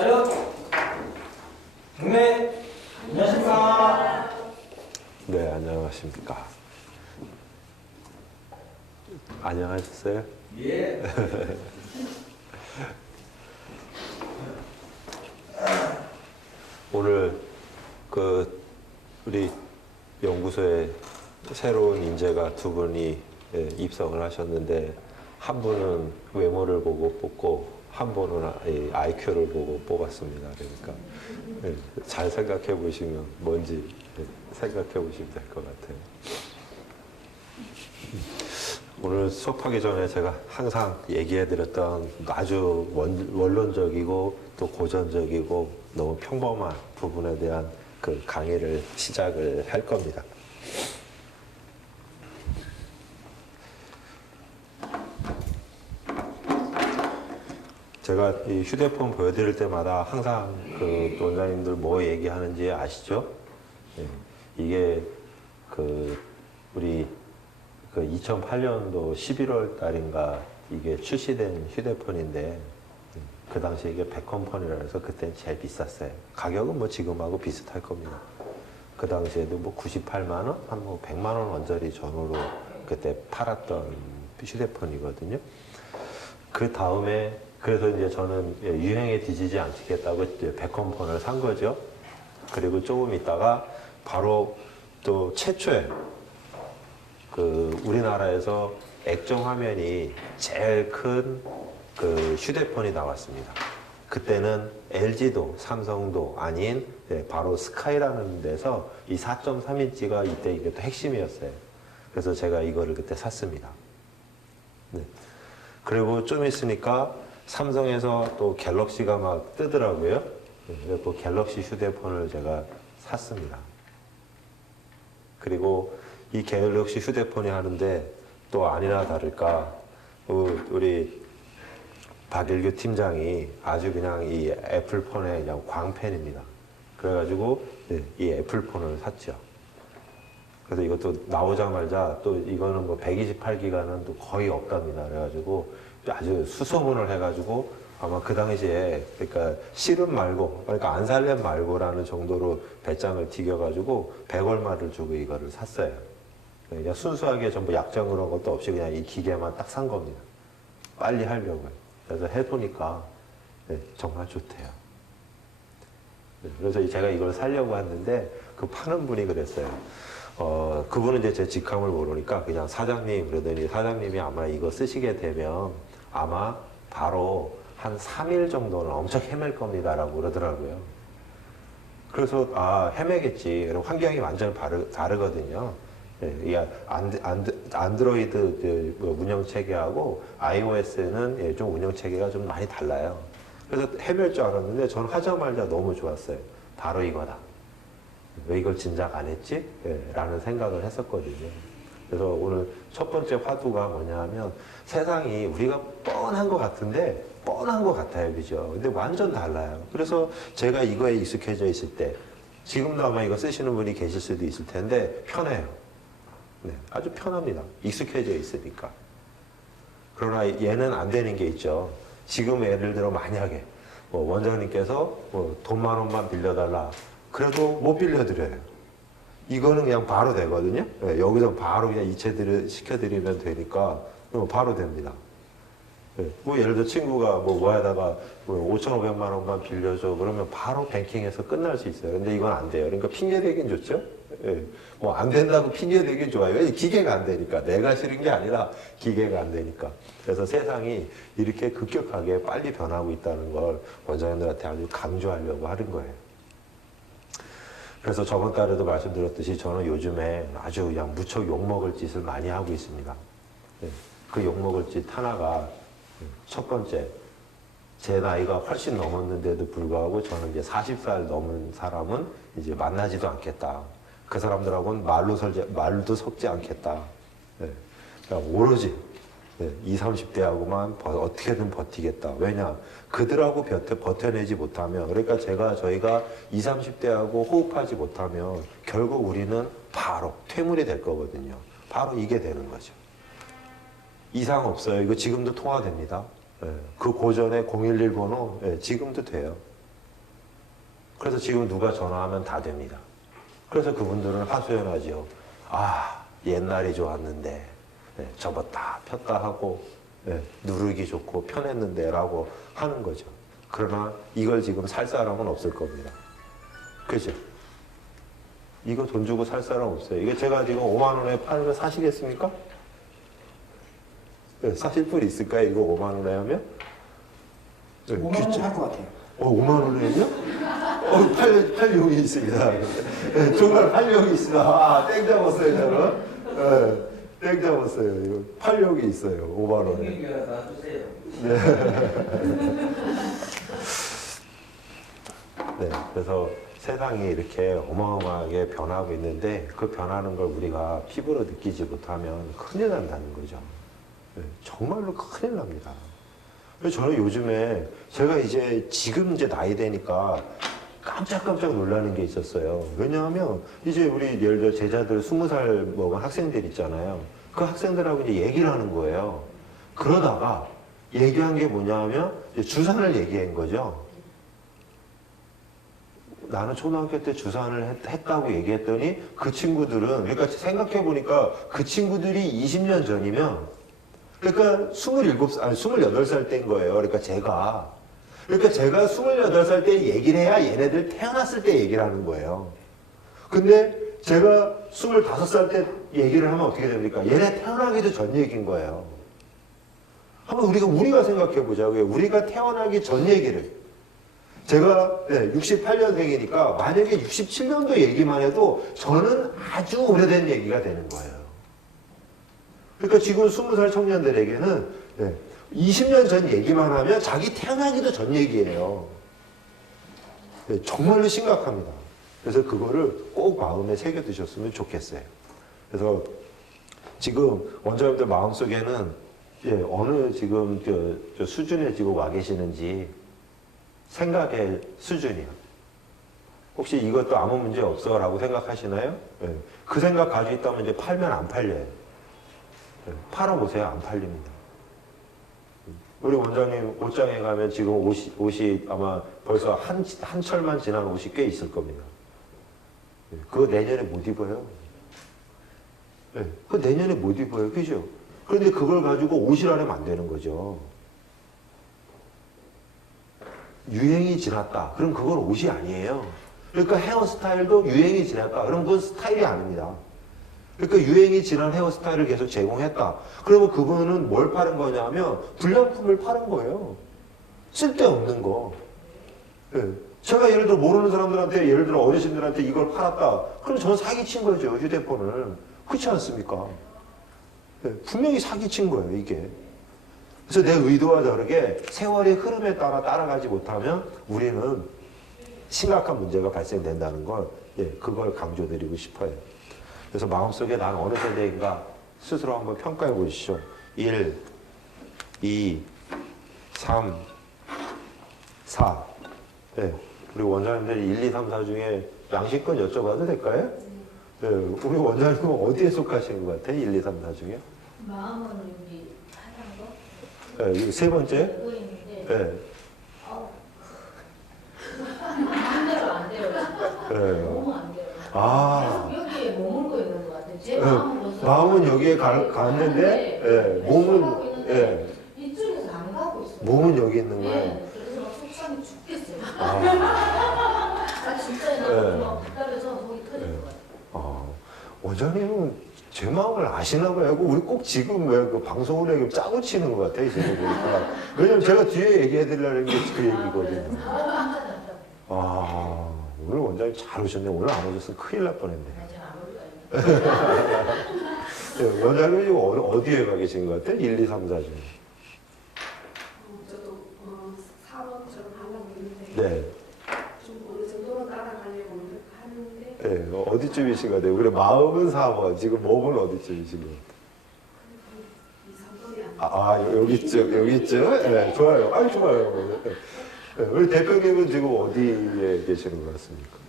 차렷! 경례! 안녕하십니까? 네, 안녕하십니까. 안녕하셨어요? 예. 오늘 우리 연구소에 새로운 인재가 두 분이 입성을 하셨는데, 한 분은 외모를 보고 뽑고 한 분은 IQ를 보고 뽑았습니다. 그러니까 잘 생각해 보시면 뭔지 생각해 보시면 될 것 같아요. 오늘 수업하기 전에 제가 항상 얘기해 드렸던 아주 원론적이고 또 고전적이고 너무 평범한 부분에 대한 그 강의를 시작을 할 겁니다. 제가 이 휴대폰 보여드릴 때마다 항상 그 원장님들 뭐 얘기하는지 아시죠? 네. 이게 우리 2008년도 11월 달인가 이게 출시된 휴대폰인데, 그 당시에 이게 백컴퍼니라 해서 그때는 제일 비쌌어요. 가격은 뭐 지금하고 비슷할 겁니다. 그 당시에도 뭐 98만 원, 한 뭐 100만 원 원짜리 전후로 그때 팔았던 휴대폰이거든요. 그 다음에 그래서 이제 저는 유행에 뒤지지 않겠다고 백컴폰을 산 거죠. 그리고 조금 있다가 바로 또 최초에 우리나라에서 액정 화면이 제일 큰 휴대폰이 나왔습니다. 그때는 LG도 삼성도 아닌 바로 스카이라는 데서 이 4.3인치가 이때 이게 또 핵심이었어요. 그래서 제가 이거를 그때 샀습니다. 네. 그리고 좀 있으니까 삼성에서 또 갤럭시가 막 뜨더라고요. 그래서 또 갤럭시 휴대폰을 제가 샀습니다. 그리고 이 갤럭시 휴대폰이 하는데 또 아니나 다를까 우리 박일규 팀장이 아주 그냥 이 애플폰의 그냥 광팬입니다. 그래가지고 이 애플폰을 샀죠. 그래서 이것도 나오자마자 또 이거는 뭐 128기가는 또 거의 없답니다. 그래가지고 아주 수소문을 해가지고 아마 그 당시에 그러니까 실은 말고 그러니까 안 살렘 말고라는 정도로 배짱을 튀겨가지고 100얼마를 주고 이거를 샀어요. 그냥 순수하게 전부 약정 그런 것도 없이 그냥 이 기계만 딱 산 겁니다. 빨리 하려고요. 그래서 해보니까 정말 좋대요. 그래서 제가 이걸 사려고 했는데 그 파는 분이 그랬어요. 그분은 이제 제 직함을 모르니까 그냥 사장님 그러더니, 사장님이 아마 이거 쓰시게 되면 아마 바로 한 3일 정도는 엄청 헤맬 겁니다라고 그러더라고요. 그래서 헤매겠지. 그리고 환경이 완전히 다르거든요. 이 안드로이드 운영 체계하고 iOS는 좀 운영 체계가 좀 많이 달라요. 그래서 헤맬 줄 알았는데 저는 하자마자 너무 좋았어요. 바로 이거다. 왜 이걸 진작 안 했지? 라는 생각을 했었거든요. 그래서 오늘 첫 번째 화두가 뭐냐 하면, 세상이 우리가 뻔한 것 같은데 뻔한 것 같아요. 그죠? 근데 완전 달라요. 그래서 제가 이거에 익숙해져 있을 때, 지금도 아마 이거 쓰시는 분이 계실 수도 있을 텐데 편해요. 네, 아주 편합니다. 익숙해져 있으니까. 그러나 얘는 안 되는 게 있죠. 지금 예를 들어 만약에 원장님께서 돈 10,000원만 빌려달라. 그래도 못 빌려드려요. 이거는 그냥 바로 되거든요. 네, 여기서 바로 그냥 이체 시켜드리면 되니까 바로 됩니다. 네, 예를 들어 친구가 뭐하다가 5,500만 원만 빌려줘. 그러면 바로 뱅킹해서 끝날 수 있어요. 근데 이건 안 돼요. 그러니까 핑계대긴 좋죠. 네, 안 된다고 핑계대긴 좋아요. 기계가 안 되니까. 내가 싫은 게 아니라 기계가 안 되니까. 그래서 세상이 이렇게 급격하게 빨리 변하고 있다는 걸 원장님들한테 아주 강조하려고 하는 거예요. 그래서 저번 달에도 말씀드렸듯이 저는 요즘에 아주 그냥 무척 욕먹을 짓을 많이 하고 있습니다. 그 욕먹을 짓 하나가 첫 번째, 제 나이가 훨씬 넘었는데도 불구하고 저는 이제 40살 넘은 사람은 이제 만나지도 않겠다. 그 사람들하고는 말도 섞지 않겠다. 그러니까 오로지 20, 30대하고만 어떻게든 버티겠다. 왜냐? 그들하고 버텨내지 못하면, 그러니까 저희가 20, 30대하고 호흡하지 못하면 결국 우리는 바로 퇴물이 될 거거든요. 바로 이게 되는 거죠. 이상 없어요. 이거 지금도 통화됩니다. 그 고전의 011 번호 지금도 돼요. 그래서 지금 누가 전화하면 다 됩니다. 그래서 그분들은 하소연하죠. 아, 옛날이 좋았는데, 네, 접었다 폈다 하고, 네, 누르기 좋고 편했는데 라고 하는 거죠. 그러나 이걸 지금 살 사람은 없을 겁니다. 그죠? 이거 돈 주고 살 사람 없어요. 이게 제가 지금 5만 원에 팔면 사시겠습니까? 네, 사실 분 있을까요? 이거 5만 원에 하면? 네, 5만 원 할 것 같아요. 5만 원에요? 팔용이 있습니다. 네, 정말 팔용이 있습니다. 아, 땡 잡았어요, 저는. 네, 땡 잡았어요. 이거 팔용이 있어요, 5만 원에. 형님이 놔주세요. 네, 그래서 세상이 이렇게 어마어마하게 변하고 있는데 그 변하는 걸 우리가 피부로 느끼지 못하면 큰일 난다는 거죠. 네, 정말로 큰일 납니다. 그래서 저는 요즘에 제가 지금 나이 되니까 깜짝깜짝 놀라는 게 있었어요. 왜냐하면 이제 우리 예를 들어 제자들 20살 먹은 학생들 있잖아요. 그 학생들하고 이제 얘기를 하는 거예요. 그러다가 얘기한 게 뭐냐면 주산을 얘기한 거죠. 나는 초등학교 때 주산을 했다고 얘기했더니 그 친구들은, 그러니까 생각해보니까 그 친구들이 20년 전이면, 그러니까 28살 때인 거예요. 그러니까 제가 28살 때 얘기를 해야 얘네들 태어났을 때 얘기를 하는 거예요. 근데 제가 25살 때 얘기를 하면 어떻게 됩니까? 얘네 태어나기도 전 얘기인 거예요. 한번 우리가 생각해보자고요. 우리가 태어나기 전 얘기를. 제가 68년생이니까 만약에 67년도 얘기만 해도 저는 아주 오래된 얘기가 되는 거예요. 그러니까 지금 20살 청년들에게는 20년 전 얘기만 하면 자기 태어나기도 전 얘기예요. 정말로 심각합니다. 그래서 그거를 꼭 마음에 새겨두셨으면 좋겠어요. 그래서 지금 원장님들 마음속에는 어느 지금 저 수준에 지금 와 계시는지 생각의 수준이요. 혹시 이것도 아무 문제 없어 라고 생각하시나요? 그 생각 가지고 있다면 이제 팔면 안 팔려요. 팔아보세요. 안 팔립니다. 우리 원장님 옷장에 가면 지금 옷이 아마 벌써 한 철만 지난 옷이 꽤 있을 겁니다. 그거 내년에 못 입어요. 그거 내년에 못 입어요. 그죠? 그런데 그걸 가지고 옷이라면 안 되는 거죠. 유행이 지났다. 그럼 그건 옷이 아니에요. 그러니까 헤어스타일도 유행이 지났다. 그럼 그건 스타일이 아닙니다. 그러니까 유행이 지난 헤어스타일을 계속 제공했다. 그러면 그분은 뭘 파는 거냐면 불량품을 파는 거예요. 쓸데없는 거. 제가 예를 들어 모르는 사람들한테, 예를 들어 어르신들한테 이걸 팔았다. 그럼 저는 사기친 거죠. 휴대폰을. 그렇지 않습니까? 분명히 사기친 거예요, 이게. 그래서 내 의도와 다르게 세월의 흐름에 따라 따라가지 못하면 우리는 심각한 문제가 발생된다는 걸, 그걸 강조드리고 싶어요. 그래서 마음속에 난 어느 세대인가 스스로 한번 평가해 보시죠. 1, 2, 3, 4. 우리 원장님들이 1, 2, 3, 4 중에 양식권 여쭤봐도 될까요? 우리 원장님은 어디에 속하시는 것 같아요? 1, 2, 3, 4 중에? 마음은 여기 하얀 거? 이거 세 번째? 보고 있는데 마음대로 안 돼요. 너무 안 돼요. 아. 여기에 머물고 있는 것 같아요. 제 마음은 마음은 여기에 갔는데, 몸은, 이쪽에서 안 가고 있어요. 몸은 여기 있는 거예요. 그래서 막 속상해 죽겠어요. 아. 진짜 막 답답해서 속이 터질 것 같아요. 원장님은 제 마음을 아시나 봐요. 우리 꼭 지금 왜 그 방송을 해 짜고 치는 것 같아요, 제가 보니까. 왜냐면 제가 뒤에 얘기해 드리려는 게 그 얘기거든요. 오늘 원장님 잘 오셨네. 오늘 안 오셨으면 큰일 날 뻔했네. 원장님 지금 어디에 가 계신 것 같아요? 1, 2, 3, 4 중에. 저도 4번처럼 하려고 했는데 네. 좀 어느 정도로 따라가려고 하는데 어디쯤이신 것 같아요? 그래, 마음은 4번, 지금 몸은 어디쯤이신 것 같아요? 2, 3번이 안 여기쯤? 좋아요. 좋아요. 우리 대표님은 지금 어디에 계시는 것 같습니까?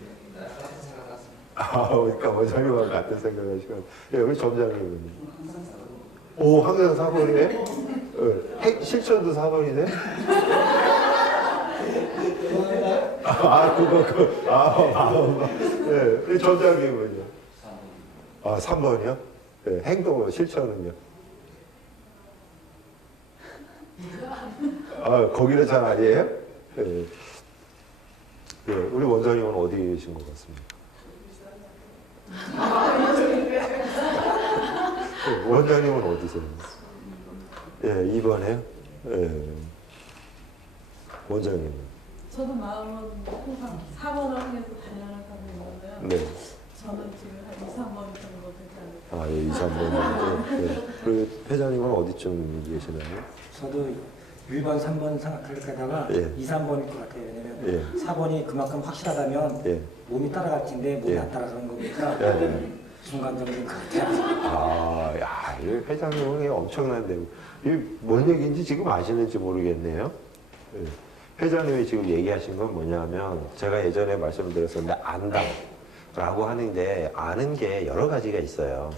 그러니까 원장님과 같은 생각하시고. 우리 점장님은? 항상 4번이네? 실천도 4번이네? 네, 전장님은요? 3번이요? 네, 행동, 실천은요? 거기는 잘 아니에요? 네. 네, 우리 원장님은 어디 계신 것 같습니까? 네, 원장님은 어디세요? 예, 2번에요? 예. 원장님은? 저도 마음은 항상 4번을 향해서 달려나가고 있는데요. 네. 저는 지금 한 2, 3번 정도 되지 않을까. 예, 2, 3번. 네. 그리고 회장님은 어디쯤 계시나요? 저도 1번, 3번 생각하다가 예. 2, 3번일 것 같아요. 왜냐면 예. 4번이 그만큼 확실하다면 예. 몸이 따라갈 텐데 몸이 예. 안 따라가는 거니까 예. 순간적인 것 같아요. 야, 이 회장님은 엄청난데, 이게 뭔 얘기인지 지금 아시는지 모르겠네요. 예. 회장님이 지금 얘기하신 건 뭐냐면, 제가 예전에 말씀드렸었는데, 안다라고 하는데, 아는 게 여러 가지가 있어요.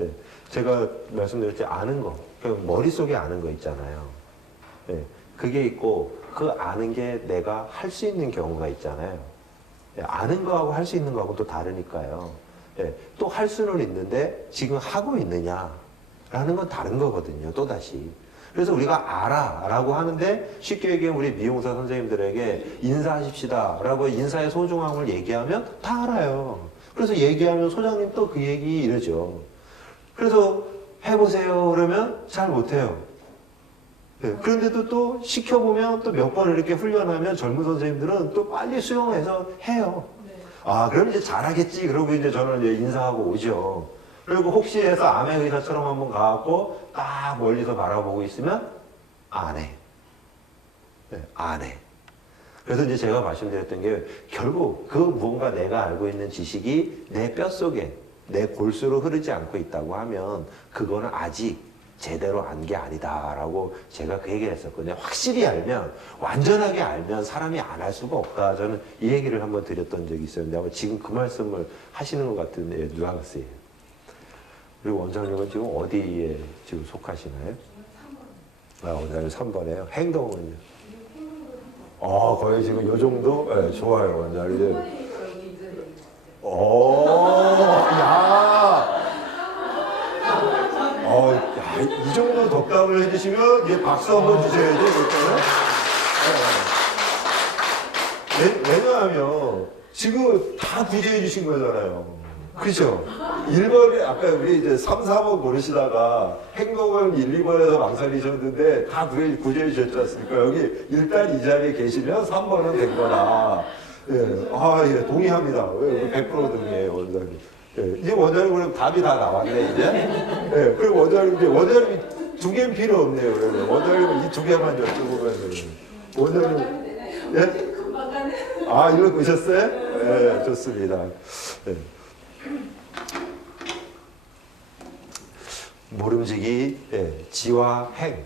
예. 제가 말씀드렸지, 아는 거. 머릿속에 아는 거 있잖아요. 예. 그게 있고, 그 아는 게 내가 할 수 있는 경우가 있잖아요. 예. 아는 거하고 할 수 있는 거하고 또 다르니까요. 예, 또 할 수는 있는데 지금 하고 있느냐라는 건 다른 거거든요. 또다시. 그래서 우리가 알아라고 하는데 쉽게 얘기하면 우리 미용사 선생님들에게 인사하십시다라고 인사의 소중함을 얘기하면 다 알아요. 그래서 얘기하면 소장님 또 그 얘기 이러죠. 그래서 해보세요 그러면 잘 못해요. 예, 그런데도 또 시켜보면 또 몇 번 이렇게 훈련하면 젊은 선생님들은 또 빨리 수용해서 해요. 그럼 이제 잘하겠지. 그러고 이제 저는 이제 인사하고 오죠. 그리고 혹시 해서 암의 의사처럼 한번 가갖고 딱 멀리서 바라보고 있으면 안 해. 네, 안 해. 그래서 이제 제가 말씀드렸던 게 결국 그 무언가 내가 알고 있는 지식이 내 뼛속에, 내 골수로 흐르지 않고 있다고 하면 그거는 아직 제대로 안 게 아니다라고 제가 그 얘기를 했었거든요. 확실히 알면, 완전하게 알면 사람이 안 할 수가 없다. 저는 이 얘기를 한번 드렸던 적이 있었는데 아마 지금 그 말씀을 하시는 것 같은 뉘앙스예요. 그리고 원장님은 지금 어디에 지금 속하시나요? 원장님 3번이에요. 행동은요? 거의 지금 요 정도? 네, 좋아요, 원장님. 이 정도 덕담을 해주시면 이제 박수 한번 주셔야죠, 일단은. 왜냐하면 지금 다 구제해 주신 거잖아요. 그죠? 1번에 아까 우리 이제 3, 4번 고르시다가 행동은 1, 2번에서 망설이셨는데 다 구제해 주셨지 않습니까? 여기 일단 이 자리에 계시면 3번은 된 거다. 예, 동의합니다. 100% 동의해요, 원장님. 예, 이제 원장님 그럼 답이 다 나왔네, 이제. 예, 그리고 원장님이 2개는 필요 없네요, 그러면. 원장님은 이 2개만 여쭤보면. 원장님. 예? 이거 보셨어요? 예, 좋습니다. 예. 모름지기, 지와 행.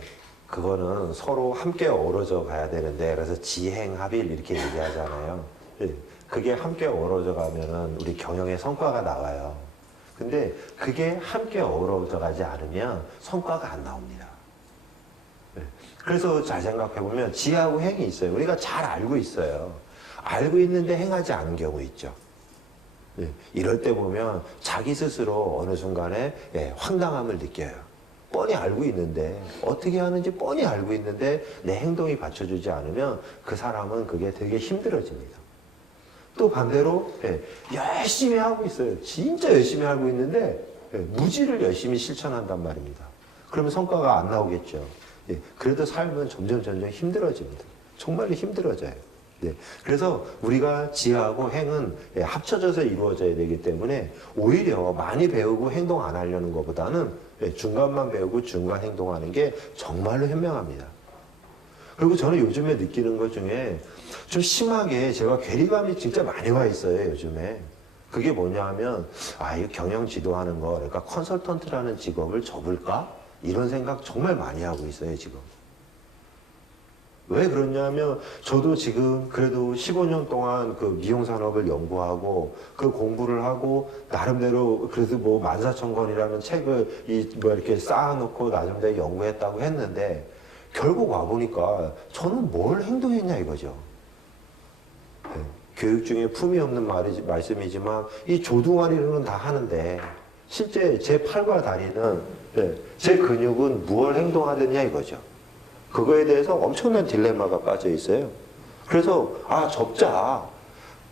그거는 서로 함께 어우러져 가야 되는데, 그래서 지행합일 이렇게 얘기하잖아요. 예. 그게 함께 어우러져 가면은 우리 경영의 성과가 나와요. 근데 그게 함께 어우러져 가지 않으면 성과가 안 나옵니다. 네. 그래서 잘 생각해 보면 지하고 행이 있어요. 우리가 잘 알고 있어요. 알고 있는데 행하지 않은 경우 있죠. 네. 이럴 때 보면 자기 스스로 어느 순간에 황당함을 느껴요. 뻔히 알고 있는데 어떻게 하는지 뻔히 알고 있는데 내 행동이 받쳐주지 않으면 그 사람은 그게 되게 힘들어집니다. 또 반대로 열심히 하고 있어요. 진짜 열심히 하고 있는데 무지를 열심히 실천한단 말입니다. 그러면 성과가 안 나오겠죠. 그래도 삶은 점점 힘들어집니다. 정말로 힘들어져요. 그래서 우리가 지하고 행은 합쳐져서 이루어져야 되기 때문에 오히려 많이 배우고 행동 안 하려는 것보다는 중간만 배우고 중간 행동하는 게 정말로 현명합니다. 그리고 저는 요즘에 느끼는 것 중에 좀 심하게 제가 괴리감이 진짜 많이 와 있어요, 요즘에. 그게 뭐냐 하면, 이거 경영 지도하는 거, 그러니까 컨설턴트라는 직업을 접을까? 이런 생각 정말 많이 하고 있어요, 지금. 왜 그러냐면, 저도 지금 그래도 15년 동안 그 미용산업을 연구하고, 그 공부를 하고, 나름대로 그래도 뭐 14,000권이라는 책을 이렇게 쌓아놓고 나름대로 연구했다고 했는데, 결국 와보니까 저는 뭘 행동했냐 이거죠. 교육 중에 품이 없는 말씀이지만 이 조둥아리로는 다 하는데 실제 제 팔과 다리는 제 근육은 무엇을 행동하느냐 이거죠. 그거에 대해서 엄청난 딜레마가 빠져 있어요. 그래서 접자.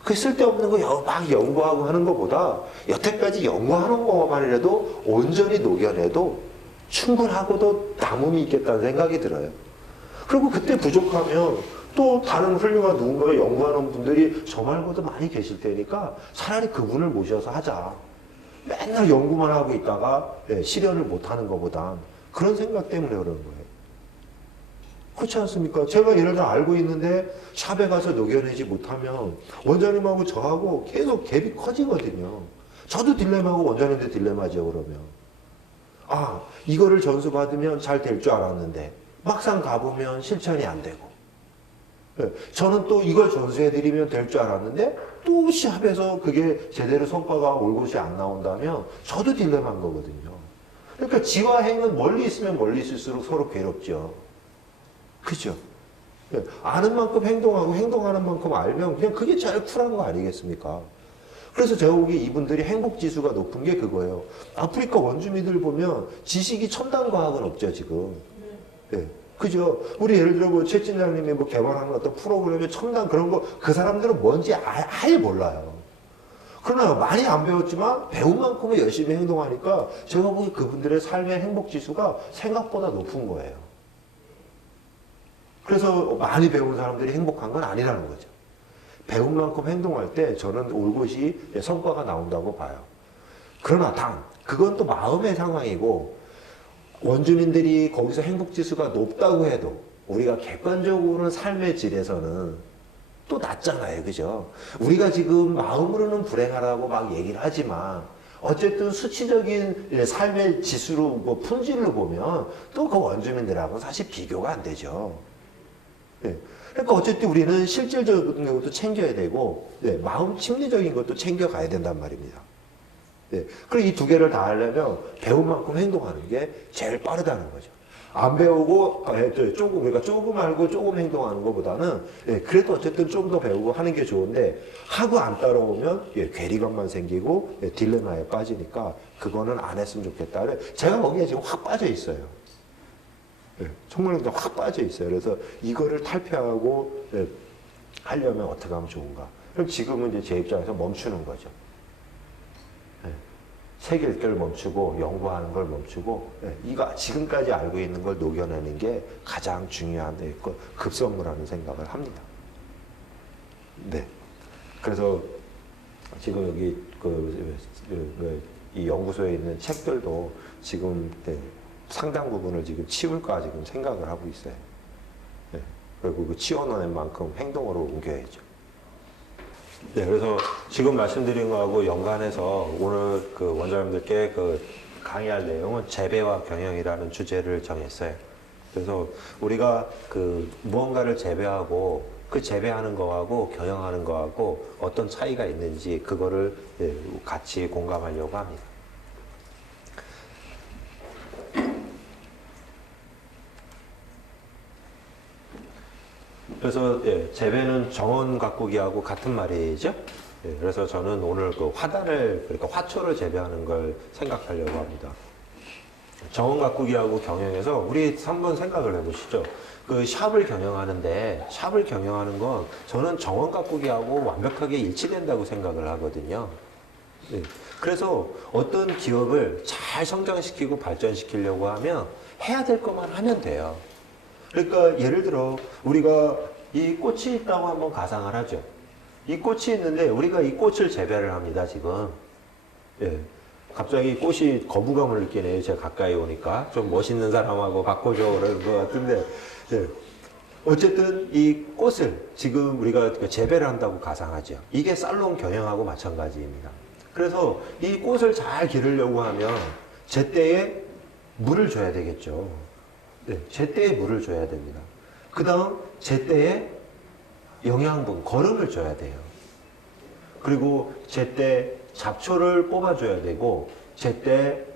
그 쓸데없는 거 막 연구하고 하는 것보다 여태까지 연구하는 것만이라도 온전히 녹여내도 충분하고도 남음이 있겠다는 생각이 들어요. 그리고 그때 부족하면 또 다른 훌륭한 누군가가 연구하는 분들이 저 말고도 많이 계실 테니까 차라리 그분을 모셔서 하자. 맨날 연구만 하고 있다가 실현을 못하는 것보단 그런 생각 때문에 그러는 거예요. 그렇지 않습니까? 제가 예를 들어 알고 있는데 샵에 가서 녹여내지 못하면 원장님하고 저하고 계속 갭이 커지거든요. 저도 딜레마고 원장님도 딜레마죠, 그러면. 이거를 전수받으면 잘 될 줄 알았는데 막상 가보면 실천이 안 되고. 저는 또 이걸 전수해드리면 될 줄 알았는데 또 시합에서 그게 제대로 성과가 올곧이 안 나온다면 저도 딜레마인 거거든요. 그러니까 지와 행은 멀리 있으면 멀리 있을수록 서로 괴롭죠. 그죠? 아는 만큼 행동하고 행동하는 만큼 알면 그냥 그게 제일 쿨한 거 아니겠습니까? 그래서 제가 보기에 이분들이 행복지수가 높은 게 그거예요. 아프리카 원주민들 보면 지식이 첨단 과학은 없죠, 지금. 그죠? 우리 예를 들어 최 팀장님이 개발하는 어떤 프로그램의 첨단 그런 거 그 사람들은 뭔지 아예 몰라요. 그러나 많이 안 배웠지만 배운 만큼은 열심히 행동하니까 제가 보기에 그분들의 삶의 행복지수가 생각보다 높은 거예요. 그래서 많이 배운 사람들이 행복한 건 아니라는 거죠. 배운 만큼 행동할 때 저는 올곧이 성과가 나온다고 봐요. 그러나 그건 또 마음의 상황이고 원주민들이 거기서 행복지수가 높다고 해도 우리가 객관적으로는 삶의 질에서는 또 낮잖아요. 그죠? 우리가 지금 마음으로는 불행하다고 막 얘기를 하지만 어쨌든 수치적인 삶의 지수로 품질로 보면 또 그 원주민들하고 사실 비교가 안 되죠. 그러니까 어쨌든 우리는 실질적인 것도 챙겨야 되고 마음 심리적인 것도 챙겨가야 된단 말입니다. 그리고 이 두 개를 다 하려면 배운 만큼 행동하는 게 제일 빠르다는 거죠. 안 배우고 조금 우리가 조금 알고 조금 행동하는 것보다는 그래도 어쨌든 좀 더 배우고 하는 게 좋은데 하고 안 따라오면 괴리감만 생기고 딜레마에 빠지니까 그거는 안 했으면 좋겠다. 제가 거기에 지금 확 빠져 있어요. 정말 확 빠져 있어요. 그래서 이거를 탈피하고 하려면 어떻게 하면 좋은가? 그럼 지금은 이제 제 입장에서 멈추는 거죠. 책 읽기를 멈추고 연구하는 걸 멈추고 이거 지금까지 알고 있는 걸 녹여내는 게 가장 중요한 급선무라는 생각을 합니다. 그래서 지금 여기 이 연구소에 있는 책들도 지금 상당 부분을 지금 치울까 지금 생각을 하고 있어요. 그리고 그 치워놓은 만큼 행동으로 옮겨야죠. 그래서 지금 말씀드린 거하고 연관해서 오늘 그 원장님들께 강의할 내용은 재배와 경영이라는 주제를 정했어요. 그래서 우리가 그 무언가를 재배하고 그 재배하는 거하고 경영하는 거하고 어떤 차이가 있는지 그거를 같이 공감하려고 합니다. 그래서 재배는 정원 가꾸기하고 같은 말이죠. 그래서 저는 오늘 그 그러니까 화초를 재배하는 걸 생각하려고 합니다. 정원 가꾸기하고 경영해서 우리 한번 생각을 해보시죠. 그 샵을 경영하는데 샵을 경영하는 건 저는 정원 가꾸기하고 완벽하게 일치된다고 생각을 하거든요. 그래서 어떤 기업을 잘 성장시키고 발전시키려고 하면 해야 될 것만 하면 돼요. 그러니까 예를 들어 우리가 이 꽃이 있다고 한번 가상을 하죠. 이 꽃이 있는데 우리가 이 꽃을 재배를 합니다, 지금. 갑자기 꽃이 거부감을 느끼네요. 제가 가까이 오니까. 좀 멋있는 사람하고 바꿔줘 그러는 것 같은데. 어쨌든 이 꽃을 지금 우리가 재배를 한다고 가상하죠. 이게 살롱 경영하고 마찬가지입니다. 그래서 이 꽃을 잘 기르려고 하면 제때에 물을 줘야 되겠죠. 제때에 물을 줘야 됩니다. 그 다음 제때에 영양분, 거름을 줘야 돼요. 그리고 제때 잡초를 뽑아줘야 되고 제때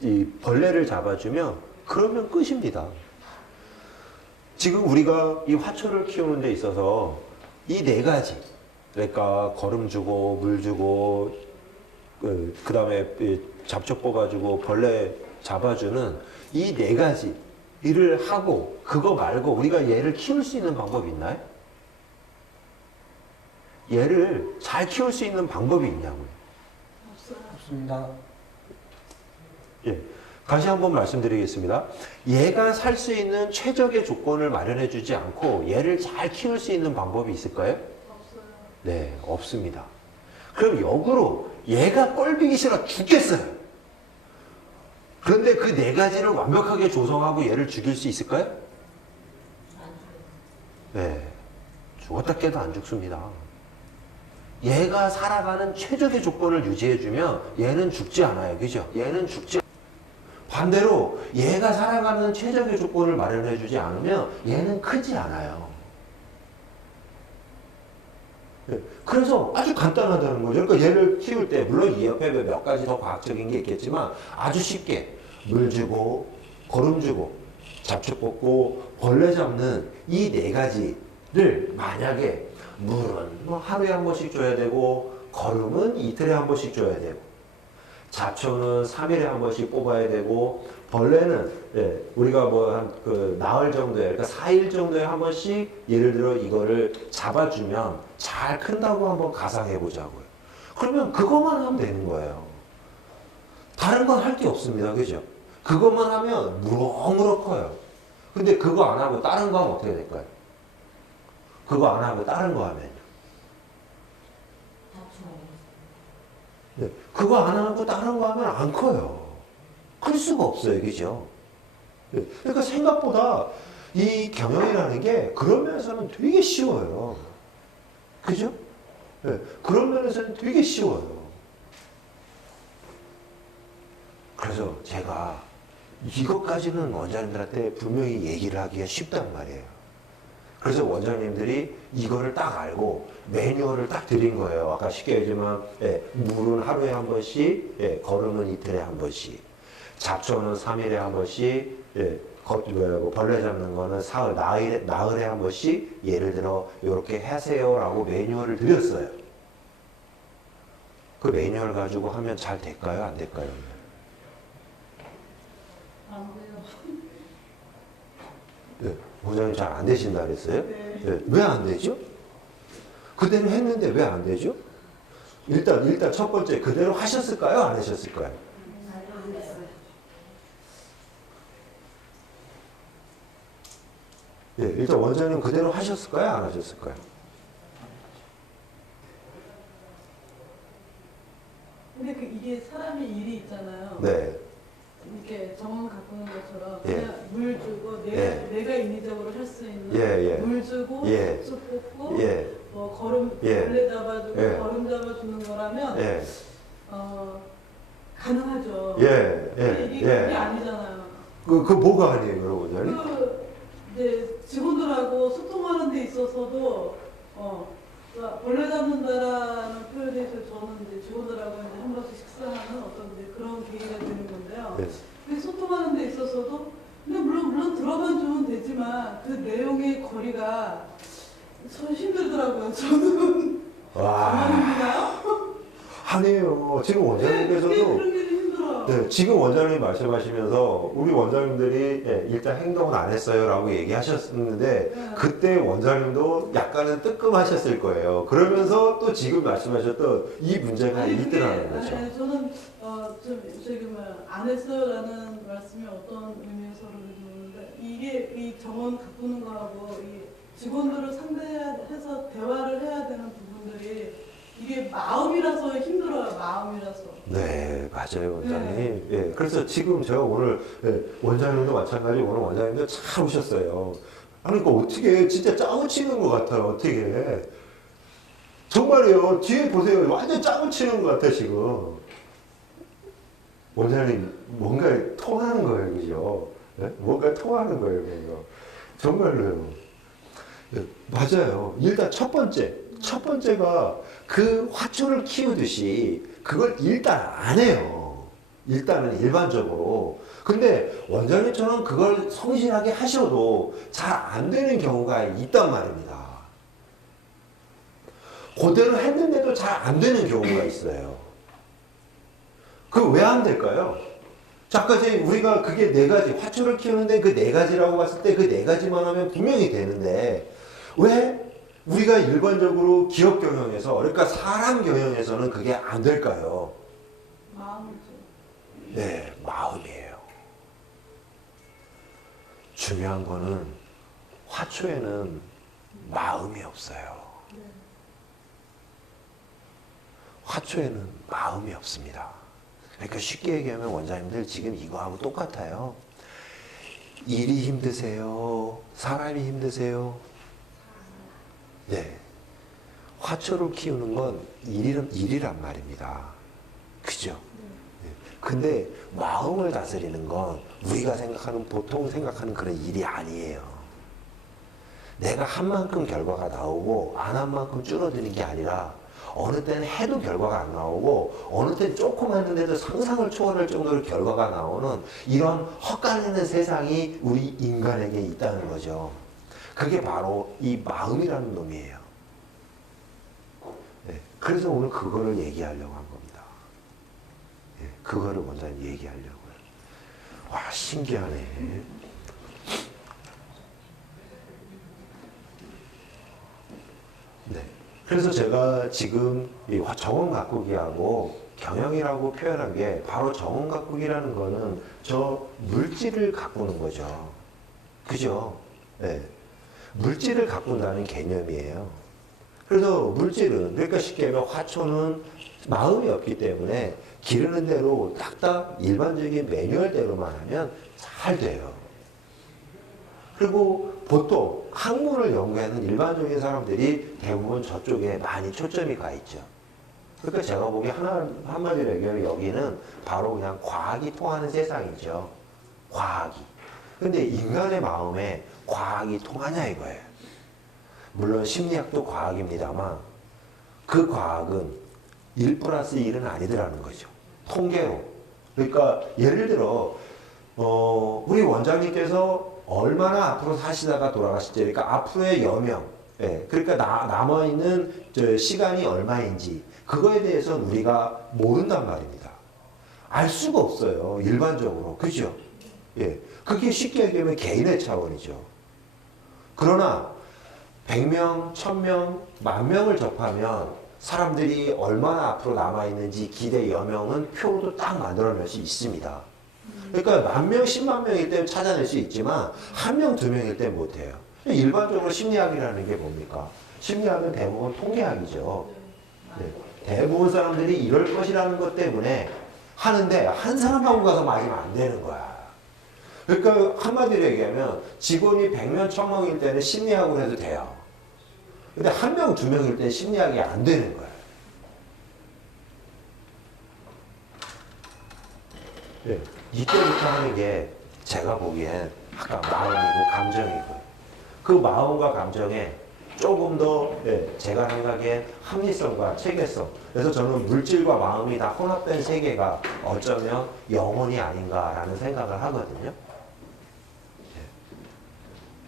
이 벌레를 잡아주면 그러면 끝입니다. 지금 우리가 이 화초를 키우는 데 있어서 이 네 가지. 그러니까 거름 주고 물 주고 그 다음에 잡초 뽑아주고 벌레 잡아주는 이 네 가지 일을 하고 그거 말고 우리가 얘를 키울 수 있는 방법이 있나요? 얘를 잘 키울 수 있는 방법이 있냐고요. 없습니다. 예. 다시 한번 말씀드리겠습니다. 얘가 살 수 있는 최적의 조건을 마련해 주지 않고 얘를 잘 키울 수 있는 방법이 있을까요? 없어요. 네, 없습니다. 그럼 역으로 얘가 꼴보기 싫어 죽겠어요. 그런데 그 네 가지를 완벽하게 조성하고 얘를 죽일 수 있을까요? 네, 죽었다 깨도 안 죽습니다. 얘가 살아가는 최적의 조건을 유지해주면 얘는 죽지 않아요. 그죠? 얘는 죽지 반대로 얘가 살아가는 최적의 조건을 마련해주지 않으면 얘는 크지 않아요. 네, 그래서 아주 간단하다는 거죠. 그러니까 얘를 키울 때 물론 이 옆에 몇 가지 더 과학적인 게 있겠지만 아주 쉽게 물 주고 거름 주고 잡초 뽑고 벌레 잡는 이 네 가지를 만약에 물은 뭐 하루에 한 번씩 줘야 되고 거름은 이틀에 한 번씩 줘야 되고 잡초는 3일에 한 번씩 뽑아야 되고 벌레는 우리가 뭐 한 그 나흘 정도에 그러니까 4일 정도에 한 번씩 예를 들어 이거를 잡아주면 잘 큰다고 한번 가상해 보자고요. 그러면 그것만 하면 되는 거예요. 다른 건 할 게 없습니다. 그죠? 그것만 하면 무럭무럭 커요. 근데 그거 안 하고 다른 거 하면 어떻게 될까요? 그거 안 하고 다른 거 하면요. 네, 그거 안 하고 다른 거 하면 안 커요. 클 수가 없어요. 그죠? 네, 그러니까 생각보다 이 경영이라는 게 그런 면에서는 되게 쉬워요. 그죠? 네, 그런 면에서는 되게 쉬워요. 그래서 제가 이것까지는 원장님들한테 분명히 얘기를 하기가 쉽단 말이에요. 그래서 원장님들이 이거를 딱 알고 매뉴얼을 딱 드린 거예요. 아까 쉽게 얘기하지만 물은 하루에 한 번씩, 거름은 이틀에 한 번씩, 잡초는 3일에 한 번씩, 벌레 잡는 거는 나흘에 한 번씩 예를 들어 이렇게 하세요라고 매뉴얼을 드렸어요. 그 매뉴얼 가지고 하면 잘 될까요? 안 될까요? 안 돼요. 네, 원장님 잘 안 되신다 그랬어요? 네. 네, 왜 안 되죠? 그대로 했는데 왜 안 되죠? 일단 첫 번째 그대로 하셨을까요? 안 하셨을까요? 안 했어요. 네, 일단 원장님 그대로 하셨을까요? 안 하셨을까요? 근데 이게 사람의 일이 있잖아요. 네, 이렇게 정원 가꾸는 것처럼 예. 그냥 물 주고 예. 내가 인위적으로 할 수 있는 예, 예. 물 주고 예. 숲 뽑고 예, 뭐 거름 예. 벌레 잡아주고 예. 거름 잡아주는 거라면 예, 가능하죠. 예, 근데 이게 예, 그게 예. 아니잖아요. 그 뭐가 아니에요, 그럼 원장님? 이제 직원들하고 소통하는 데 있어서도 그러니까 벌레 잡는다라는 표현에 있어서 저는 이제 직원들하고 이제 한 번씩 식사하는 어떤 이제 그런 계기가 되는 건데요. 네. 근데 소통하는 데 있어서도 근데 물론 들어만 주면 되지만 그 내용의 거리가 참 힘들더라고요. 저는 와, 가만히가요? 아니에요. 지금 그게 원장님께서도 그런 게 힘들어요. 네, 지금 원장님이 말씀하시면서 우리 원장님들이 일단 행동은 안 했어요라고 얘기하셨는데 네. 그때 원장님도 약간은 뜨끔하셨을 거예요. 그러면서 또 지금 말씀하셨던 이 문제가 아니, 일등하는 거죠. 아니, 저는 안 했어요라는 말씀이 어떤 의미에서를 주는데 이게 이 정원 가꾸는 거하고 이 직원들을 상대해서 대화를 해야 되는 부분들이 이게 마음이라서 힘들어요. 마음이라서. 네, 맞아요, 원장님. 예, 그래서 지금 제가 오늘 원장님도 마찬가지 오늘 원장님도 잘 오셨어요. 그러니까 어떻게 진짜 짜고 치는 것 같아요. 어떻게 정말이에요. 뒤에 보세요. 완전 짜고 치는 것 같아 지금. 원장님 뭔가 통하는 거예요, 그죠? 네? 뭔가 통하는 거예요, 그거. 정말로요. 네, 맞아요. 일단 첫 번째가 그 화초를 키우듯이 그걸 일단 안 해요. 일단은 일반적으로. 근데 원장님처럼 그걸 성실하게 하셔도 잘 안 되는 경우가 있단 말입니다. 그대로 했는데도 잘 안 되는 경우가 있어요. 그 왜 안 될까요? 자, 아까 우리가 그게 네 가지, 화초를 키우는데 그 네 가지라고 봤을 때 그 네 가지만 하면 분명히 되는데 왜 우리가 일반적으로 기업 경영에서, 그러니까 사람 경영에서는 그게 안 될까요? 마음이죠. 네, 마음이에요. 중요한 거는 화초에는 마음이 없어요. 화초에는 마음이 없습니다. 그러니까 쉽게 얘기하면 원장님들 지금 이거하고 똑같아요. 일이 힘드세요? 사람이 힘드세요? 네. 화초를 키우는 건 일이란 말입니다. 그죠? 네. 근데 마음을 다스리는 건 우리가 생각하는, 보통 생각하는 그런 일이 아니에요. 내가 한 만큼 결과가 나오고 안 한 만큼 줄어드는 게 아니라 어느 때는 해도 결과가 안 나오고 어느 때는 조금 했는데도 상상을 초월할 정도로 결과가 나오는 이런 헛갈리는 세상이 우리 인간에게 있다는 거죠. 그게 바로 이 마음이라는 놈이에요. 네, 그래서 오늘 그거를 얘기하려고 한 겁니다. 네, 그거를 원장님 얘기하려고요. 와, 신기하네. 네. 그래서 제가 지금 이 정원 가꾸기하고 경영이라고 표현한 게 바로 정원 가꾸기라는 거는 저 물질을 가꾸는 거죠. 그죠? 네. 물질을 가꾼다는 개념이에요. 그래서 물질은, 그러니까 쉽게 하면 화초는 마음이 없기 때문에 기르는 대로 딱딱 일반적인 매뉴얼대로만 하면 잘 돼요. 그리고 보통 학문을 연구하는 일반적인 사람들이 대부분 저쪽에 많이 초점이 가 있죠. 그러니까 제가 보기에 한마디로 얘기하면 여기는 바로 그냥 과학이 통하는 세상이죠. 과학이. 근데 인간의 마음에 과학이 통하냐 이거예요. 물론 심리학도 과학입니다만 그 과학은 1+1은 아니더라는 거죠. 통계로. 그러니까 예를 들어 우리 원장님께서 얼마나 앞으로 사시다가 돌아가실지, 그러니까 앞으로의 여명, 예, 그러니까 남아있는 시간이 얼마인지 그거에 대해서는 우리가 모른단 말입니다. 알 수가 없어요. 일반적으로. 그죠? 예, 그게 쉽게 얘기하면 개인의 차원이죠. 그러나 100명, 1000명, 10,000명을 접하면 사람들이 얼마나 앞으로 남아있는지 기대 여명은 표로도 딱 만들어낼 수 있습니다. 그러니까 10,000명, 10만 명일 때는 찾아낼 수 있지만 1명, 2명일 때 못해요. 일반적으로 심리학이라는 게 뭡니까? 심리학은 대부분 통계학이죠. 네. 대부분 사람들이 이럴 것이라는 것 때문에 하는데 한 사람하고 가서 맞으면 안 되는 거야. 그러니까 한마디로 얘기하면 직원이 100명, 1000명일 때는 심리학을 해도 돼요. 근데 1명, 2명일 때는 심리학이 안 되는 거야. 네. 이때부터 하는 게 제가 보기엔 아까 마음이고 감정이고 그 마음과 감정에 조금 더 제가 생각엔 합리성과 체계성, 그래서 저는 물질과 마음이 다 혼합된 세계가 어쩌면 영혼이 아닌가라는 생각을 하거든요.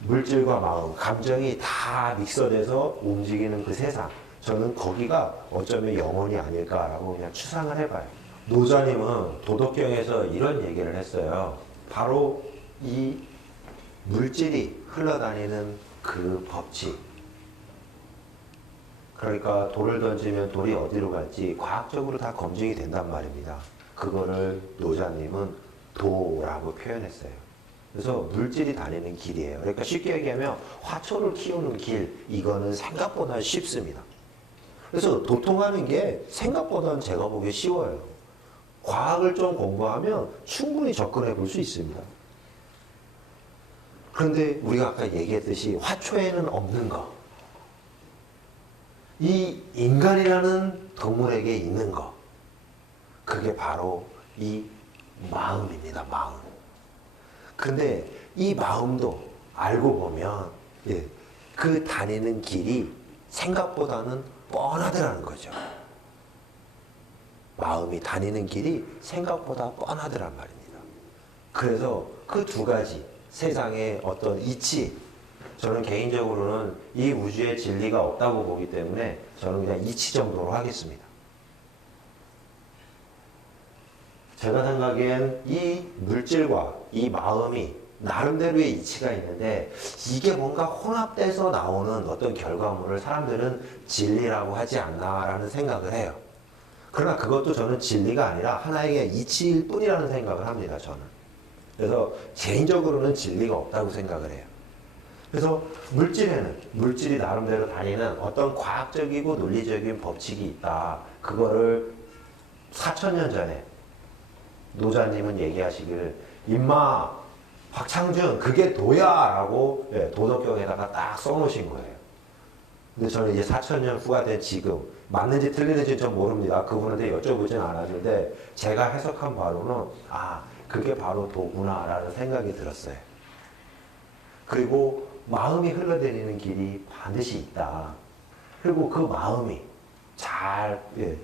물질과 마음, 감정이 다 믹서돼서 움직이는 그 세상, 저는 거기가 어쩌면 영혼이 아닐까라고 그냥 추상을 해봐요. 노자님은 도덕경에서 이런 얘기를 했어요. 바로 이 물질이 흘러다니는 그 법칙, 그러니까 돌을 던지면 돌이 어디로 갈지 과학적으로 다 검증이 된단 말입니다. 그거를 노자님은 도라고 표현했어요. 그래서 물질이 다니는 길이에요. 그러니까 쉽게 얘기하면 화초를 키우는 길, 이거는 생각보다 쉽습니다. 그래서 도통하는 게 생각보다는 제가 보기에 쉬워요. 과학을 좀 공부하면 충분히 접근해 볼 수 있습니다. 그런데 우리가 아까 얘기했듯이 화초에는 없는 거, 이 인간이라는 동물에게 있는 거, 그게 바로 이 마음입니다. 마음. 근데 이 마음도 알고 보면 그 다니는 길이 생각보다는 뻔하더라는 거죠. 마음이 다니는 길이 생각보다 뻔하더란 말입니다. 그래서 그 두 가지 세상의 어떤 이치, 저는 개인적으로는 이 우주에 진리가 없다고 보기 때문에 저는 그냥 이치 정도로 하겠습니다. 제가 생각엔 이 물질과 이 마음이 나름대로의 이치가 있는데 이게 뭔가 혼합돼서 나오는 어떤 결과물을 사람들은 진리라고 하지 않나라는 생각을 해요. 그러나 그것도 저는 진리가 아니라 하나의 이치일 뿐이라는 생각을 합니다. 저는. 그래서 개인적으로는 진리가 없다고 생각을 해요. 그래서 물질이 나름대로 다니는 어떤 과학적이고 논리적인 법칙이 있다. 그거를 4,000년 전에 노자님은 얘기하시기를 임마 박창준 그게 도야 라고 도덕경에다가 딱 써놓으신 거예요. 근데 저는 이제 4,000년 후가 된 지금 맞는지 틀리는지 전 모릅니다. 그분한테 여쭤보진 않았는데 제가 해석한 바로는 그게 바로 도구나 라는 생각이 들었어요. 그리고 마음이 흘러다니는 길이 반드시 있다. 그리고 그 마음이 잘